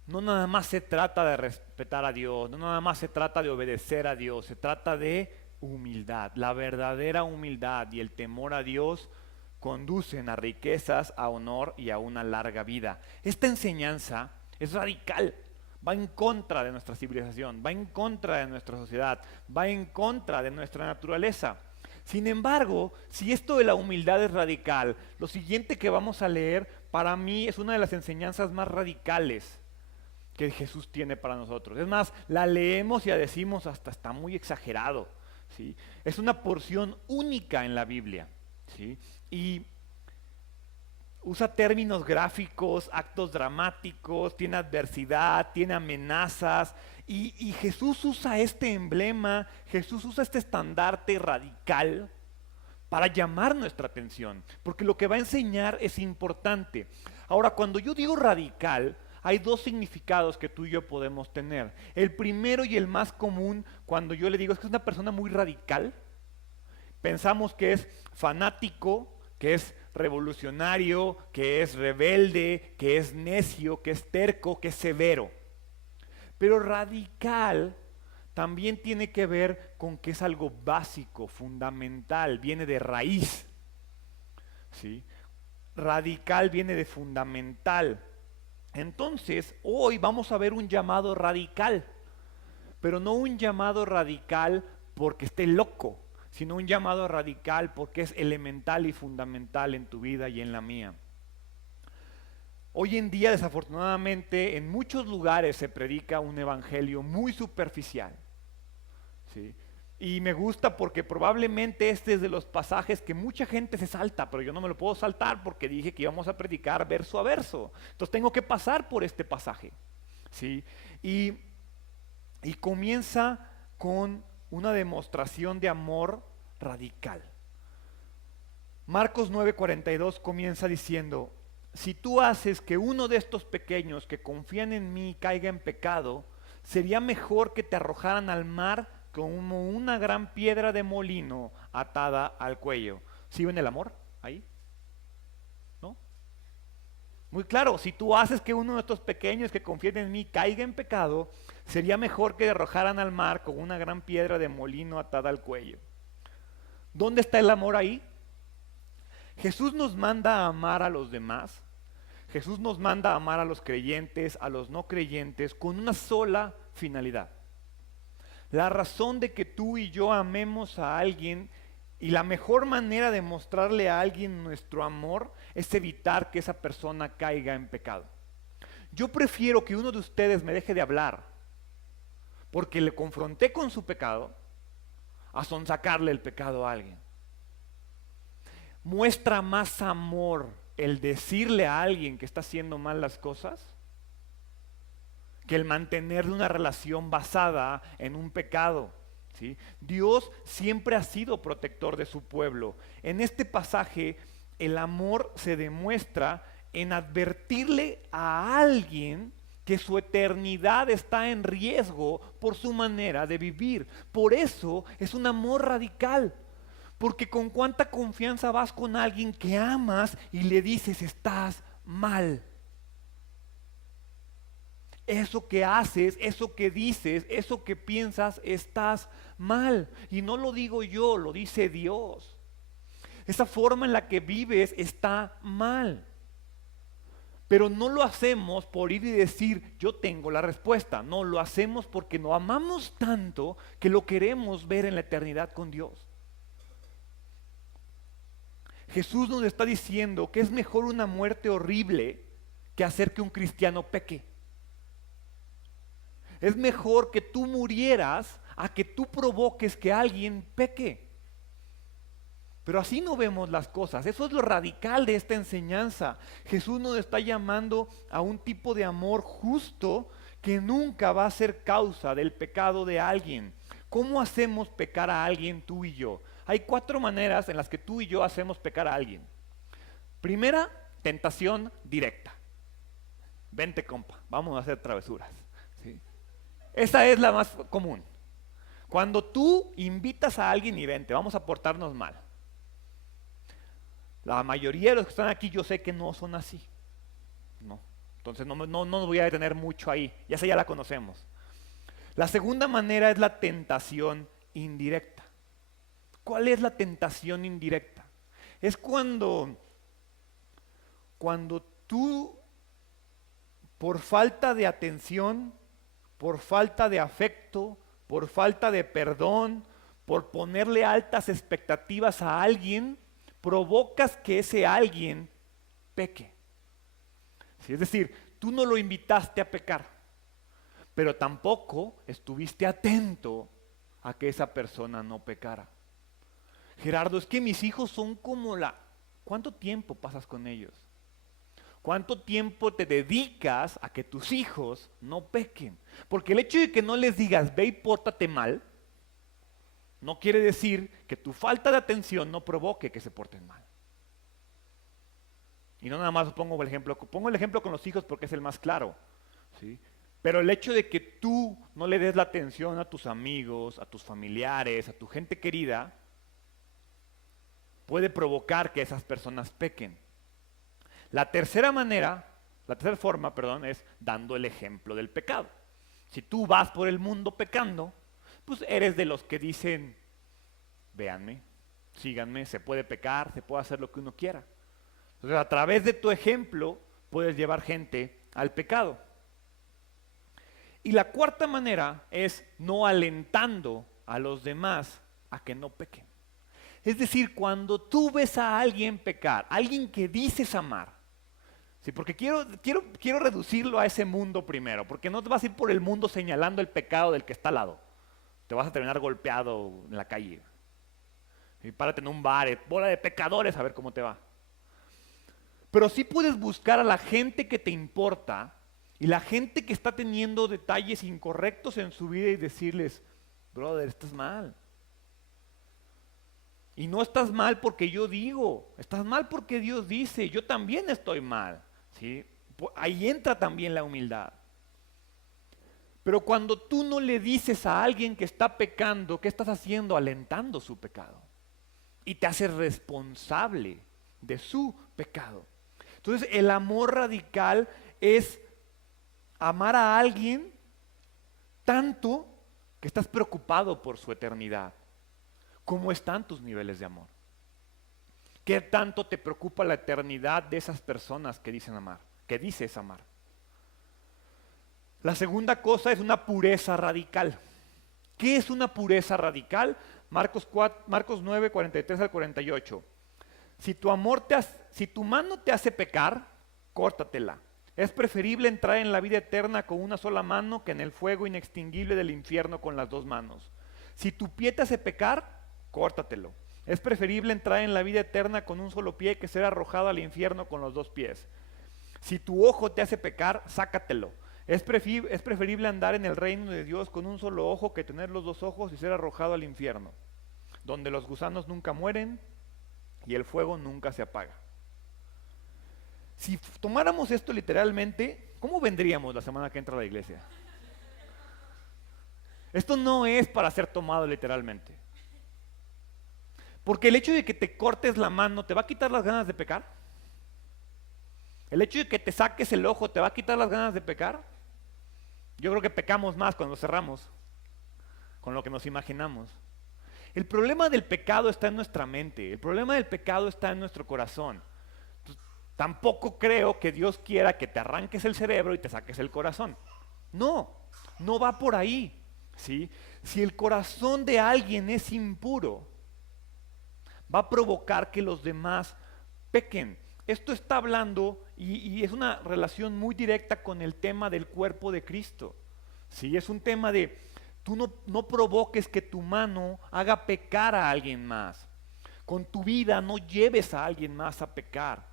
No nada más se trata de respetar a Dios, no nada más se trata de obedecer a Dios, se trata de humildad. La verdadera humildad y el temor a Dios conducen a riquezas, a honor y a una larga vida. Esta enseñanza es radical. Va en contra de nuestra civilización, va en contra de nuestra sociedad, va en contra de nuestra naturaleza. Sin embargo, si esto de la humildad es radical, lo siguiente que vamos a leer para mí es una de las enseñanzas más radicales que Jesús tiene para nosotros. Es más, la leemos y la decimos hasta está muy exagerado, ¿sí? Es una porción única en la Biblia, ¿sí? Y usa términos gráficos, actos dramáticos, tiene adversidad, tiene amenazas y Jesús usa este emblema, Jesús usa este estandarte radical para llamar nuestra atención, porque lo que va a enseñar es importante. Ahora, cuando yo digo radical, hay dos significados que tú y yo podemos tener. El primero y el más común, cuando yo le digo es que es una persona muy radical, pensamos que es fanático, que es revolucionario, que es rebelde, que es necio, que es terco, que es severo. Pero radical también tiene que ver con que es algo básico, fundamental, viene de raíz. ¿sí? Radical viene de fundamental. Entonces, hoy vamos a ver un llamado radical, pero no un llamado radical porque esté loco, sino un llamado radical porque es elemental y fundamental en tu vida y en la mía. Hoy en día, desafortunadamente, en muchos lugares se predica un evangelio muy superficial, ¿sí? Y me gusta porque probablemente este es de los pasajes que mucha gente se salta, pero yo no me lo puedo saltar porque dije que íbamos a predicar verso a verso. Entonces tengo que pasar por este pasaje, ¿sí? Y comienza con una demostración de amor radical. Marcos 9:42 comienza diciendo: si tú haces que uno de estos pequeños que confían en mí caiga en pecado, sería mejor que te arrojaran al mar como una gran piedra de molino atada al cuello. ¿Sí ven el amor ahí? ¿No? Muy claro, si tú haces que uno de estos pequeños que confían en mí caiga en pecado, sería mejor que te arrojaran al mar con una gran piedra de molino atada al cuello. ¿Dónde está el amor ahí? Jesús nos manda a amar a los demás. Jesús nos manda a amar a los creyentes, a los no creyentes, con una sola finalidad. La razón de que tú y yo amemos a alguien y la mejor manera de mostrarle a alguien nuestro amor es evitar que esa persona caiga en pecado. Yo prefiero que uno de ustedes me deje de hablar porque le confronté con su pecado a sonsacarle el pecado a alguien. Muestra más amor el decirle a alguien que está haciendo mal las cosas que el mantener una relación basada en un pecado, ¿sí? Dios siempre ha sido protector de su pueblo. En este pasaje, el amor se demuestra en advertirle a alguien que su eternidad está en riesgo por su manera de vivir. Por eso es un amor radical. Porque con cuánta confianza vas con alguien que amas y le dices estás mal. Eso que haces, eso que dices, eso que piensas, estás mal. Y no lo digo yo, lo dice Dios. Esa forma en la que vives está mal. Pero no lo hacemos por ir y decir, yo tengo la respuesta. No, lo hacemos porque nos amamos tanto que lo queremos ver en la eternidad con Dios. Jesús nos está diciendo que es mejor una muerte horrible que hacer que un cristiano peque. Es mejor que tú murieras a que tú provoques que alguien peque. Pero así no vemos las cosas. Eso es lo radical de esta enseñanza. Jesús nos está llamando a un tipo de amor justo que nunca va a ser causa del pecado de alguien. ¿Cómo hacemos pecar a alguien tú y yo? Hay 4 maneras en las que tú y yo hacemos pecar a alguien. Primera, tentación directa. Vente, compa, vamos a hacer travesuras. ¿Sí? Esa es la más común. Cuando tú invitas a alguien y vente, vamos a portarnos mal. La mayoría de los que están aquí yo sé que no son así. No. Entonces no nos voy a detener mucho ahí. Ya la conocemos. La segunda manera es la tentación indirecta. ¿Cuál es la tentación indirecta? Es cuando tú, por falta de atención, por falta de afecto, por falta de perdón, por ponerle altas expectativas a alguien, provocas que ese alguien peque. ¿Sí? Es decir, tú no lo invitaste a pecar, pero tampoco estuviste atento a que esa persona no pecara. Gerardo, es que mis hijos son como ¿Cuánto tiempo pasas con ellos? ¿Cuánto tiempo te dedicas a que tus hijos no pequen? Porque el hecho de que no les digas, ve y pórtate mal, no quiere decir que tu falta de atención no provoque que se porten mal. Y no nada más pongo el ejemplo con los hijos porque es el más claro, ¿sí? Pero el hecho de que tú no le des la atención a tus amigos, a tus familiares, a tu gente querida, puede provocar que esas personas pequen. La tercera forma, es dando el ejemplo del pecado. Si tú vas por el mundo pecando, pues eres de los que dicen, véanme, síganme, se puede pecar, se puede hacer lo que uno quiera. Entonces, a través de tu ejemplo puedes llevar gente al pecado. Y la cuarta manera es no alentando a los demás a que no pequen. Es decir, cuando tú ves a alguien pecar, alguien que dices amar, sí, porque quiero reducirlo a ese mundo primero, porque no te vas a ir por el mundo señalando el pecado del que está al lado. Te vas a terminar golpeado en la calle. Y párate en un bar, bola de pecadores, a ver cómo te va. Pero sí puedes buscar a la gente que te importa y la gente que está teniendo detalles incorrectos en su vida y decirles, brother, estás mal. Y no estás mal porque yo digo, estás mal porque Dios dice, yo también estoy mal. ¿Sí? Ahí entra también la humildad. Pero cuando tú no le dices a alguien que está pecando, ¿qué estás haciendo? Alentando su pecado. Y te haces responsable de su pecado. Entonces el amor radical es amar a alguien tanto que estás preocupado por su eternidad. ¿Cómo están tus niveles de amor? ¿Qué tanto te preocupa la eternidad de esas personas que dicen amar, que dices amar? La segunda cosa es una pureza radical. ¿Qué es una pureza radical? Marcos 9, 43 al 48. Si tu mano te hace pecar, córtatela. Es preferible entrar en la vida eterna con una sola mano que en el fuego inextinguible del infierno con las dos manos. Si tu pie te hace pecar, córtatelo. Es preferible entrar en la vida eterna con un solo pie que ser arrojado al infierno con los dos pies. Si tu ojo te hace pecar, sácatelo. Es preferible andar en el reino de Dios con un solo ojo que tener los dos ojos y ser arrojado al infierno, donde los gusanos nunca mueren y el fuego nunca se apaga. Si tomáramos esto literalmente, ¿cómo vendríamos la semana que entra a la iglesia? Esto no es para ser tomado literalmente. Porque el hecho de que te cortes la mano, ¿te va a quitar las ganas de pecar? El hecho de que te saques el ojo, ¿te va a quitar las ganas de pecar? Yo creo que pecamos más cuando cerramos, con lo que nos imaginamos. El problema del pecado está en nuestra mente, el problema del pecado está en nuestro corazón. Entonces, tampoco creo que Dios quiera que te arranques el cerebro y te saques el corazón. No va por ahí, ¿sí? Si el corazón de alguien es impuro, va a provocar que los demás pequen. Esto está hablando y es una relación muy directa con el tema del cuerpo de Cristo. ¿Sí? Es un tema de, tú no provoques que tu mano haga pecar a alguien más. Con tu vida no lleves a alguien más a pecar.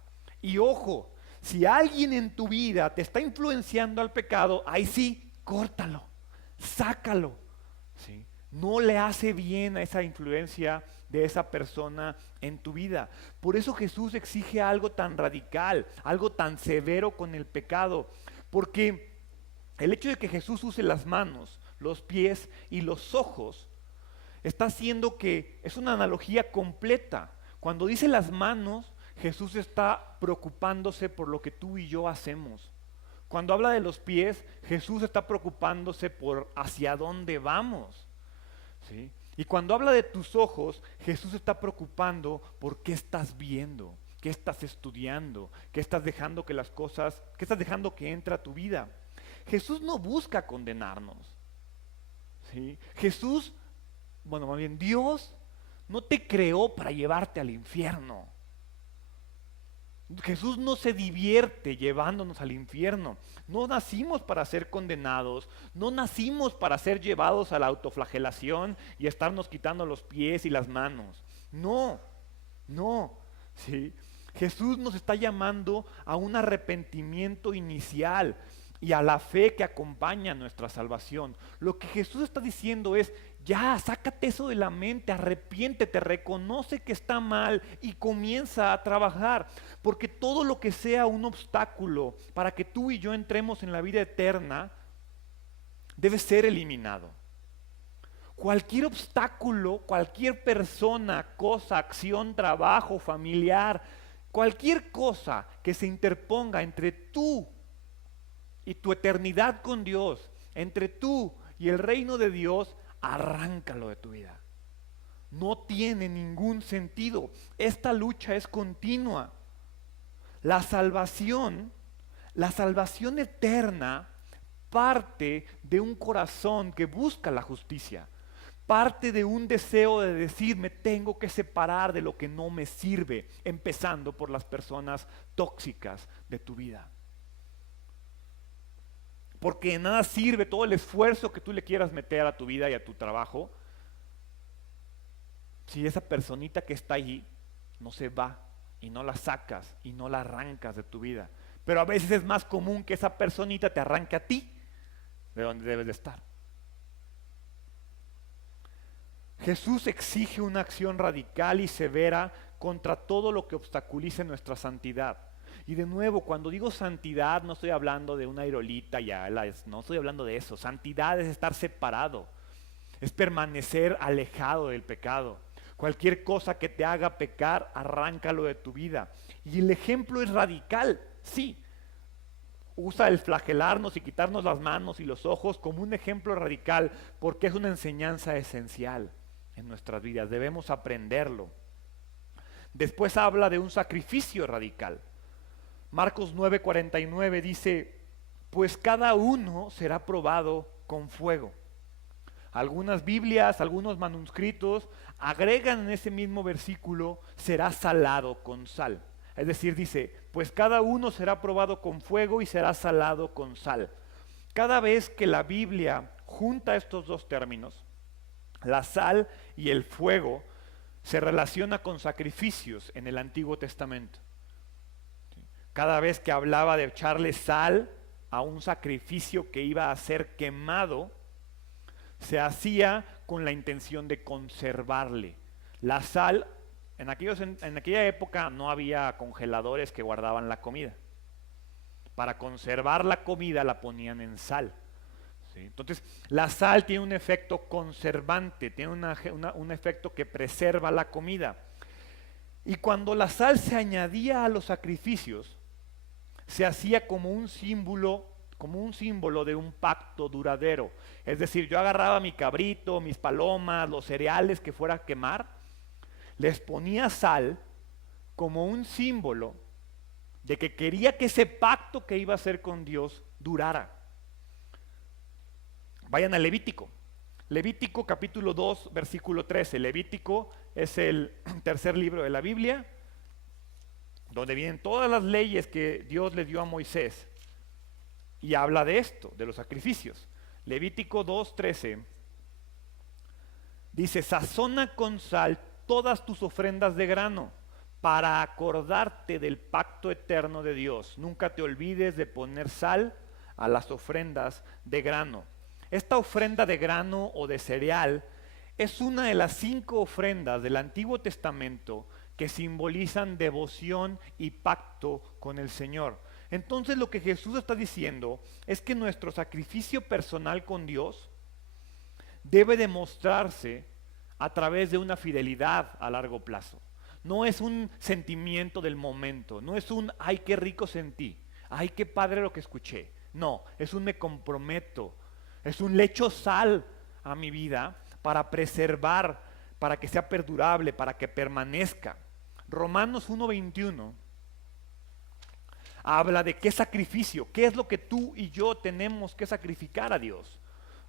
Y ojo, si alguien en tu vida te está influenciando al pecado, ahí sí, córtalo, sácalo. ¿Sí? No le hace bien a esa influencia de esa persona en tu vida. Por eso Jesús exige algo tan radical, algo tan severo con el pecado, porque el hecho de que Jesús use las manos, los pies y los ojos está haciendo que es una analogía completa. Cuando dice las manos, Jesús está preocupándose por lo que tú y yo hacemos. Cuando habla de los pies, Jesús está preocupándose por hacia dónde vamos. ¿Sí? Y cuando habla de tus ojos, Jesús está preocupando por qué estás viendo, qué estás estudiando, qué estás dejando que las cosas, qué estás dejando que entre a tu vida. Jesús no busca condenarnos. ¿Sí? Jesús, bueno, más bien Dios no te creó para llevarte al infierno. Jesús no se divierte llevándonos al infierno. No nacimos para ser condenados, no nacimos para ser llevados a la autoflagelación y estarnos quitando los pies y las manos. No, ¿sí? Jesús nos está llamando a un arrepentimiento inicial y a la fe que acompaña nuestra salvación. Lo que Jesús está diciendo es, ya, sácate eso de la mente, arrepiéntete, reconoce que está mal y comienza a trabajar. Porque todo lo que sea un obstáculo para que tú y yo entremos en la vida eterna, debe ser eliminado. Cualquier obstáculo, cualquier persona, cosa, acción, trabajo, familiar, cualquier cosa que se interponga entre tú y tu eternidad con Dios, entre tú y el reino de Dios, arráncalo de tu vida. No tiene ningún sentido. Esta lucha es continua. La salvación eterna parte de un corazón que busca la justicia. Parte de un deseo de decir, me tengo que separar de lo que no me sirve, empezando por las personas tóxicas de tu vida. Porque de nada sirve todo el esfuerzo que tú le quieras meter a tu vida y a tu trabajo si esa personita que está allí no se va y no la sacas y no la arrancas de tu vida. Pero a veces es más común que esa personita te arranque a ti de donde debes de estar. Jesús exige una acción radical y severa contra todo lo que obstaculice nuestra santidad. Y de nuevo, cuando digo santidad, no estoy hablando de una aerolita, no estoy hablando de eso. Santidad es estar separado, es permanecer alejado del pecado. Cualquier cosa que te haga pecar, arráncalo de tu vida. Y el ejemplo es radical, sí. Usa el flagelarnos y quitarnos las manos y los ojos como un ejemplo radical, porque es una enseñanza esencial en nuestras vidas. Debemos aprenderlo. Después habla de un sacrificio radical. Marcos 9:49 dice, pues cada uno será probado con fuego. Algunas Biblias, algunos manuscritos agregan en ese mismo versículo, será salado con sal. Es decir, dice, pues cada uno será probado con fuego y será salado con sal. Cada vez que la Biblia junta estos dos términos, la sal y el fuego, se relaciona con sacrificios en el Antiguo Testamento. Cada vez que hablaba de echarle sal a un sacrificio que iba a ser quemado, se hacía con la intención de conservarle. La sal, en aquella época no había congeladores que guardaban la comida. Para conservar la comida la ponían en sal. ¿Sí? Entonces, la sal tiene un efecto conservante, tiene un efecto que preserva la comida. Y cuando la sal se añadía a los sacrificios, se hacía como un símbolo de un pacto duradero. Es decir, yo agarraba mi cabrito, mis palomas, los cereales que fuera a quemar, les ponía sal como un símbolo de que quería que ese pacto que iba a hacer con Dios durara. Vayan a Levítico. Levítico capítulo 2, versículo 13. Levítico es el tercer libro de la Biblia, donde vienen todas las leyes que Dios le dio a Moisés. Y habla de esto, de los sacrificios. Levítico 2:13 dice, sazona con sal todas tus ofrendas de grano, para acordarte del pacto eterno de Dios. Nunca te olvides de poner sal a las ofrendas de grano. Esta ofrenda de grano o de cereal es una de las 5 ofrendas del Antiguo Testamento que simbolizan devoción y pacto con el Señor. Entonces lo que Jesús está diciendo es que nuestro sacrificio personal con Dios debe demostrarse a través de una fidelidad a largo plazo. No es un sentimiento del momento, no es un ay qué rico sentí, ay qué padre lo que escuché. No, es un me comprometo, es un le echo sal a mi vida para preservar, para que sea perdurable, para que permanezca. Romanos 1:21 habla de qué sacrificio, qué es lo que tú y yo tenemos que sacrificar a Dios.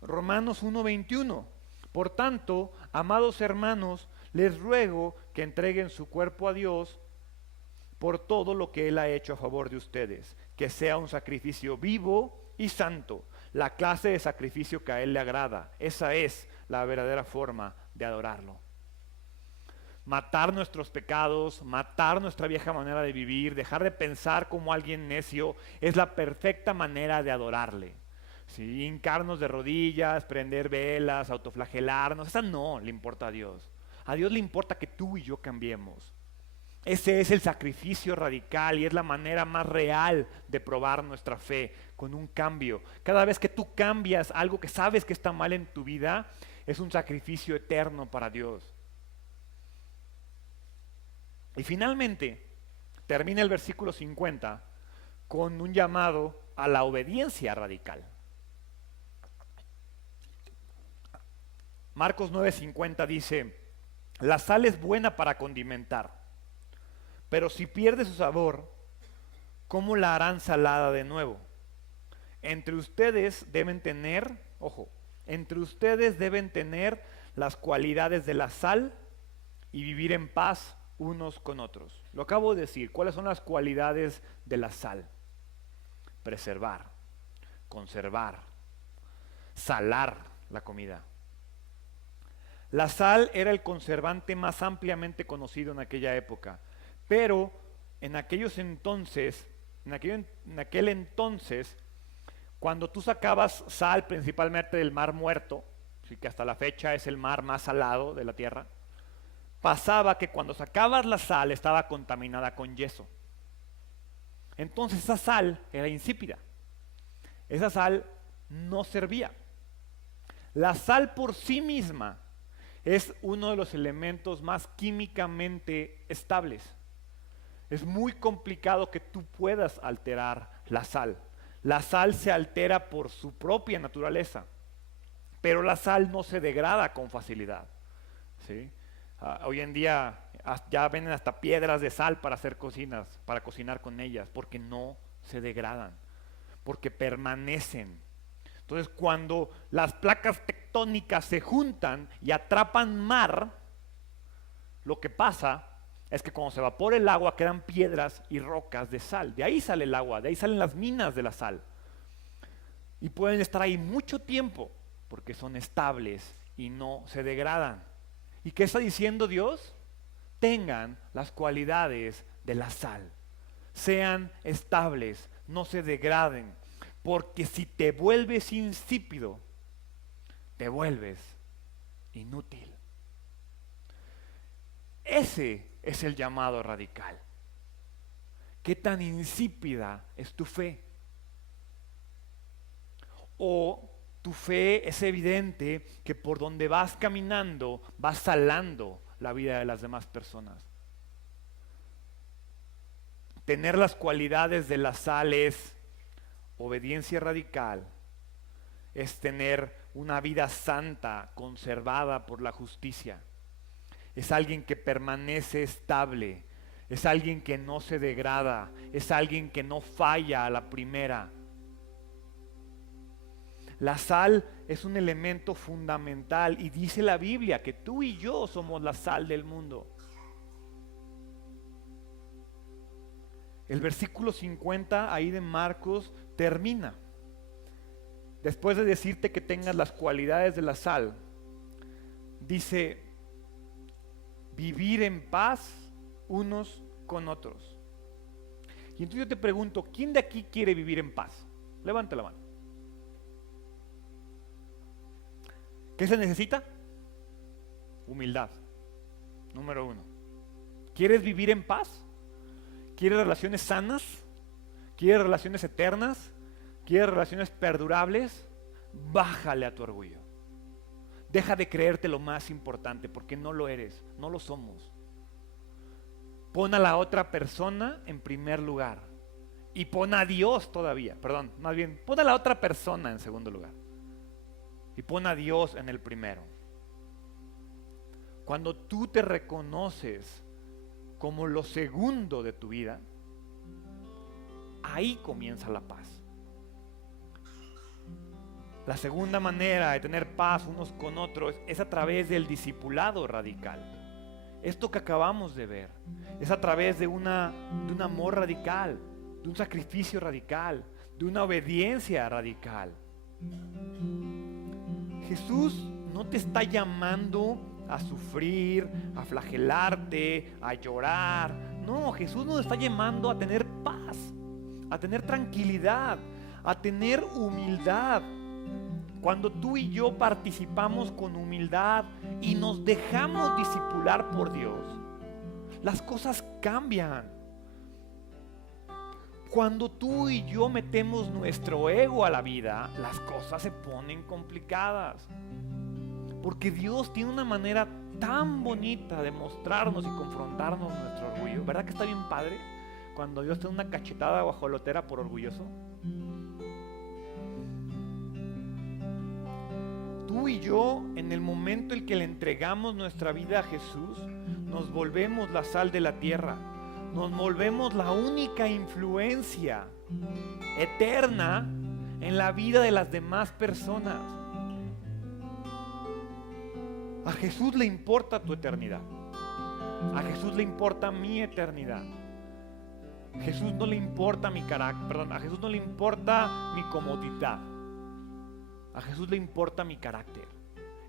Romanos 1:21, por tanto, amados hermanos, les ruego que entreguen su cuerpo a Dios por todo lo que Él ha hecho a favor de ustedes, que sea un sacrificio vivo y santo, la clase de sacrificio que a Él le agrada. Esa es la verdadera forma de adorarlo. Matar nuestros pecados, matar nuestra vieja manera de vivir, dejar de pensar como alguien necio, es la perfecta manera de adorarle. ¿Sí? Hincarnos de rodillas, prender velas, autoflagelarnos, esa no le importa a Dios. A Dios le importa que tú y yo cambiemos. Ese es el sacrificio radical y es la manera más real de probar nuestra fe, con un cambio. Cada vez que tú cambias algo que sabes que está mal en tu vida, es un sacrificio eterno para Dios. Y finalmente, termina el versículo 50 con un llamado a la obediencia radical. Marcos 9:50 dice, la sal es buena para condimentar, pero si pierde su sabor, ¿cómo la harán salada de nuevo? Entre ustedes deben tener, ojo, entre ustedes deben tener las cualidades de la sal y vivir en paz unos con otros. Lo acabo de decir. ¿Cuáles son las cualidades de la sal? Preservar, conservar, salar la comida. La sal era el conservante más ampliamente conocido en aquella época, pero en aquel entonces, cuando tú sacabas sal principalmente del Mar Muerto, así que hasta la fecha es el mar más salado de la tierra, pasaba que cuando sacabas la sal estaba contaminada con yeso. Entonces esa sal era insípida. Esa sal no servía. La sal por sí misma es uno de los elementos más químicamente estables. Es muy complicado que tú puedas alterar la sal. La sal se altera por su propia naturaleza, pero la sal no se degrada con facilidad, ¿sí? Hoy en día ya venden hasta piedras de sal para hacer cocinas, para cocinar con ellas, porque no se degradan, porque permanecen. Entonces, cuando las placas tectónicas se juntan y atrapan mar, lo que pasa es que cuando se evapora el agua quedan piedras y rocas de sal. De ahí sale el agua, de ahí salen las minas de la sal. Y pueden estar ahí mucho tiempo porque son estables y no se degradan. ¿Y qué está diciendo Dios? Tengan las cualidades de la sal. Sean estables, no se degraden. Porque si te vuelves insípido, te vuelves inútil. Ese es el llamado radical. ¿Qué tan insípida es tu fe? O tu fe es evidente que por donde vas caminando vas salando la vida de las demás personas. Tener las cualidades de la sal es obediencia radical, es tener una vida santa conservada por la justicia. Es alguien que permanece estable, es alguien que no se degrada, es alguien que no falla a la primera. La sal es un elemento fundamental y dice la Biblia que tú y yo somos la sal del mundo. El versículo 50 ahí de Marcos termina. Después de decirte que tengas las cualidades de la sal, dice: vivir en paz unos con otros. Y entonces yo te pregunto, ¿quién de aquí quiere vivir en paz? Levanta la mano. ¿Qué se necesita? Humildad, número 1. ¿Quieres vivir en paz? ¿Quieres relaciones sanas? ¿Quieres relaciones eternas? ¿Quieres relaciones perdurables? Bájale a tu orgullo. Deja de creerte lo más importante, porque no lo eres, no lo somos. Pon a la otra persona en primer lugar. Y pon a Dios todavía, perdón, más bien, pon a la otra persona en segundo lugar. Y pon a Dios en el primero. Cuando tú te reconoces como lo segundo de tu vida, ahí comienza la paz. La segunda manera de tener paz unos con otros es a través del discipulado radical. Esto que acabamos de ver es a través de un amor radical, de un sacrificio radical, de una obediencia radical. Jesús no te está llamando a sufrir, a flagelarte, a llorar. No, Jesús nos está llamando a tener paz, a tener tranquilidad, a tener humildad. Cuando tú y yo participamos con humildad y nos dejamos discipular por Dios, las cosas cambian. Cuando tú y yo metemos nuestro ego a la vida, las cosas se ponen complicadas. Porque Dios tiene una manera tan bonita de mostrarnos y confrontarnos nuestro orgullo. ¿Verdad que está bien padre? Cuando Dios te da una cachetada guajolotera por orgulloso. Tú y yo, en el momento en que le entregamos nuestra vida a Jesús, nos volvemos la sal de la tierra. nos volvemos la única influencia eterna en la vida de las demás personas. A Jesús le importa tu eternidad. A Jesús le importa mi eternidad. A Jesús no le importa mi carácter, a Jesús no le importa mi comodidad. A Jesús le importa mi carácter.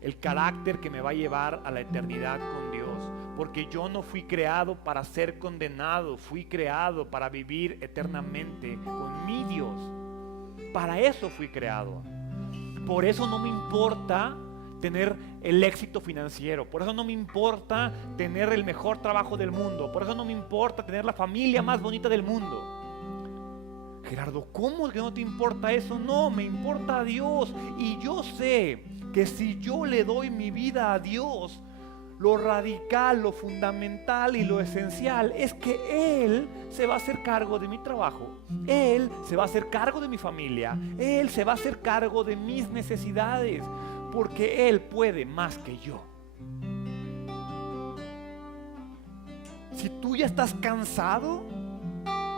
El carácter que me va a llevar a la eternidad con Dios. Porque yo no fui creado para ser condenado, fui creado para vivir eternamente con mi Dios. Para eso fui creado. Por eso no me importa tener el éxito financiero, por eso no me importa tener el mejor trabajo del mundo, por eso no me importa tener la familia más bonita del mundo. Gerardo, ¿cómo es que no te importa eso? No, me importa a Dios. Y yo sé que si yo le doy mi vida a Dios, lo radical, lo fundamental y lo esencial es que Él se va a hacer cargo de mi trabajo. Él se va a hacer cargo de mi familia. Él se va a hacer cargo de mis necesidades. Porque Él puede más que yo. Si tú ya estás cansado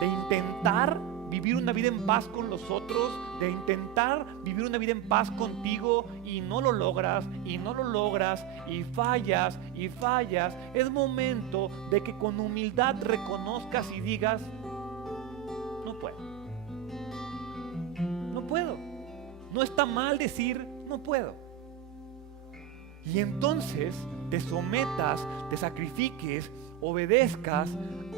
de intentar vivir una vida en paz con los otros, de intentar vivir una vida en paz contigo y no lo logras, y no lo logras, y fallas, es momento de que con humildad reconozcas y digas, no puedo. No puedo. No está mal decir, no puedo. Y entonces te sometas, te sacrifiques, obedezcas,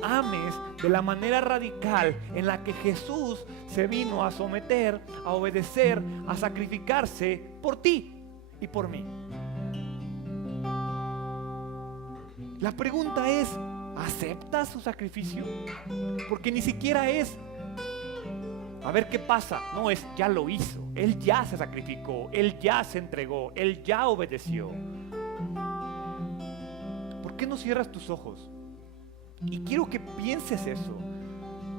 ames de la manera radical en la que Jesús se vino a someter, a obedecer, a sacrificarse por ti y por mí. La pregunta es, ¿aceptas su sacrificio? Porque ni siquiera es a ver qué pasa. No, es ya lo hizo. Él ya se sacrificó. Él ya se entregó. Él ya obedeció. ¿Por qué no cierras tus ojos? Y quiero que pienses eso.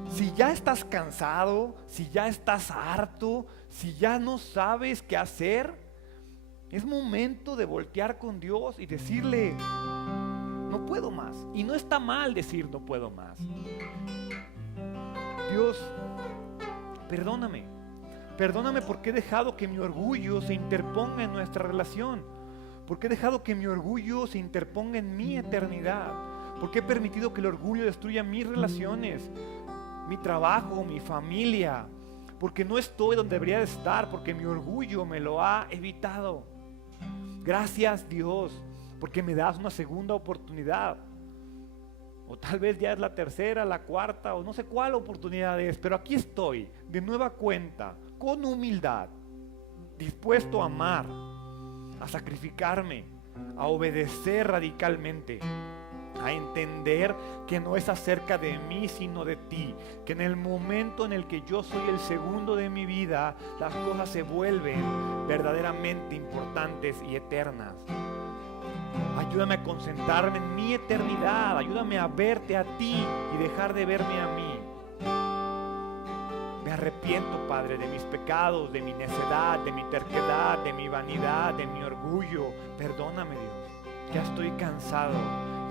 Si ya estás cansado, si ya estás harto, si ya no sabes qué hacer, es momento de voltear con Dios y decirle, no puedo más. Y no está mal decir no puedo más. Dios, perdóname porque he dejado que mi orgullo se interponga en nuestra relación, porque he dejado que mi orgullo se interponga en mi eternidad, porque he permitido que el orgullo destruya mis relaciones, mi trabajo, mi familia, porque no estoy donde debería de estar, porque mi orgullo me lo ha evitado. Gracias, Dios, porque me das una segunda oportunidad. O tal vez ya es la tercera, la cuarta, o no sé cuál oportunidad es, pero aquí estoy, de nueva cuenta, con humildad, dispuesto a amar, a sacrificarme, a obedecer radicalmente, a entender que no es acerca de mí, sino de ti, que en el momento en el que yo soy el segundo de mi vida, las cosas se vuelven verdaderamente importantes y eternas. Ayúdame a concentrarme en mi eternidad. Ayúdame a verte a ti y dejar de verme a mí. Me arrepiento, Padre, de mis pecados, de mi necedad, de mi terquedad, de mi vanidad, de mi orgullo. Perdóname, Dios. Ya estoy cansado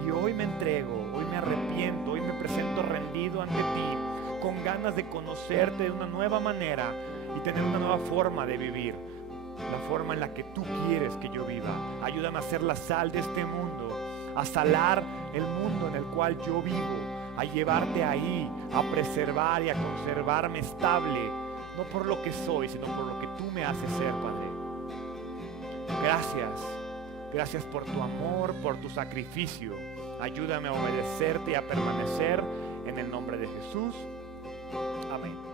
y hoy me entrego, hoy me arrepiento, hoy me presento rendido ante ti, con ganas de conocerte de una nueva manera y tener una nueva forma de vivir. La forma en la que tú quieres que yo viva. Ayúdame a ser la sal de este mundo, a salar el mundo en el cual yo vivo, a llevarte ahí, a preservar y a conservarme estable, no por lo que soy, sino por lo que tú me haces ser, Padre. Gracias por tu amor, por tu sacrificio. Ayúdame a obedecerte y a permanecer en el nombre de Jesús. Amén.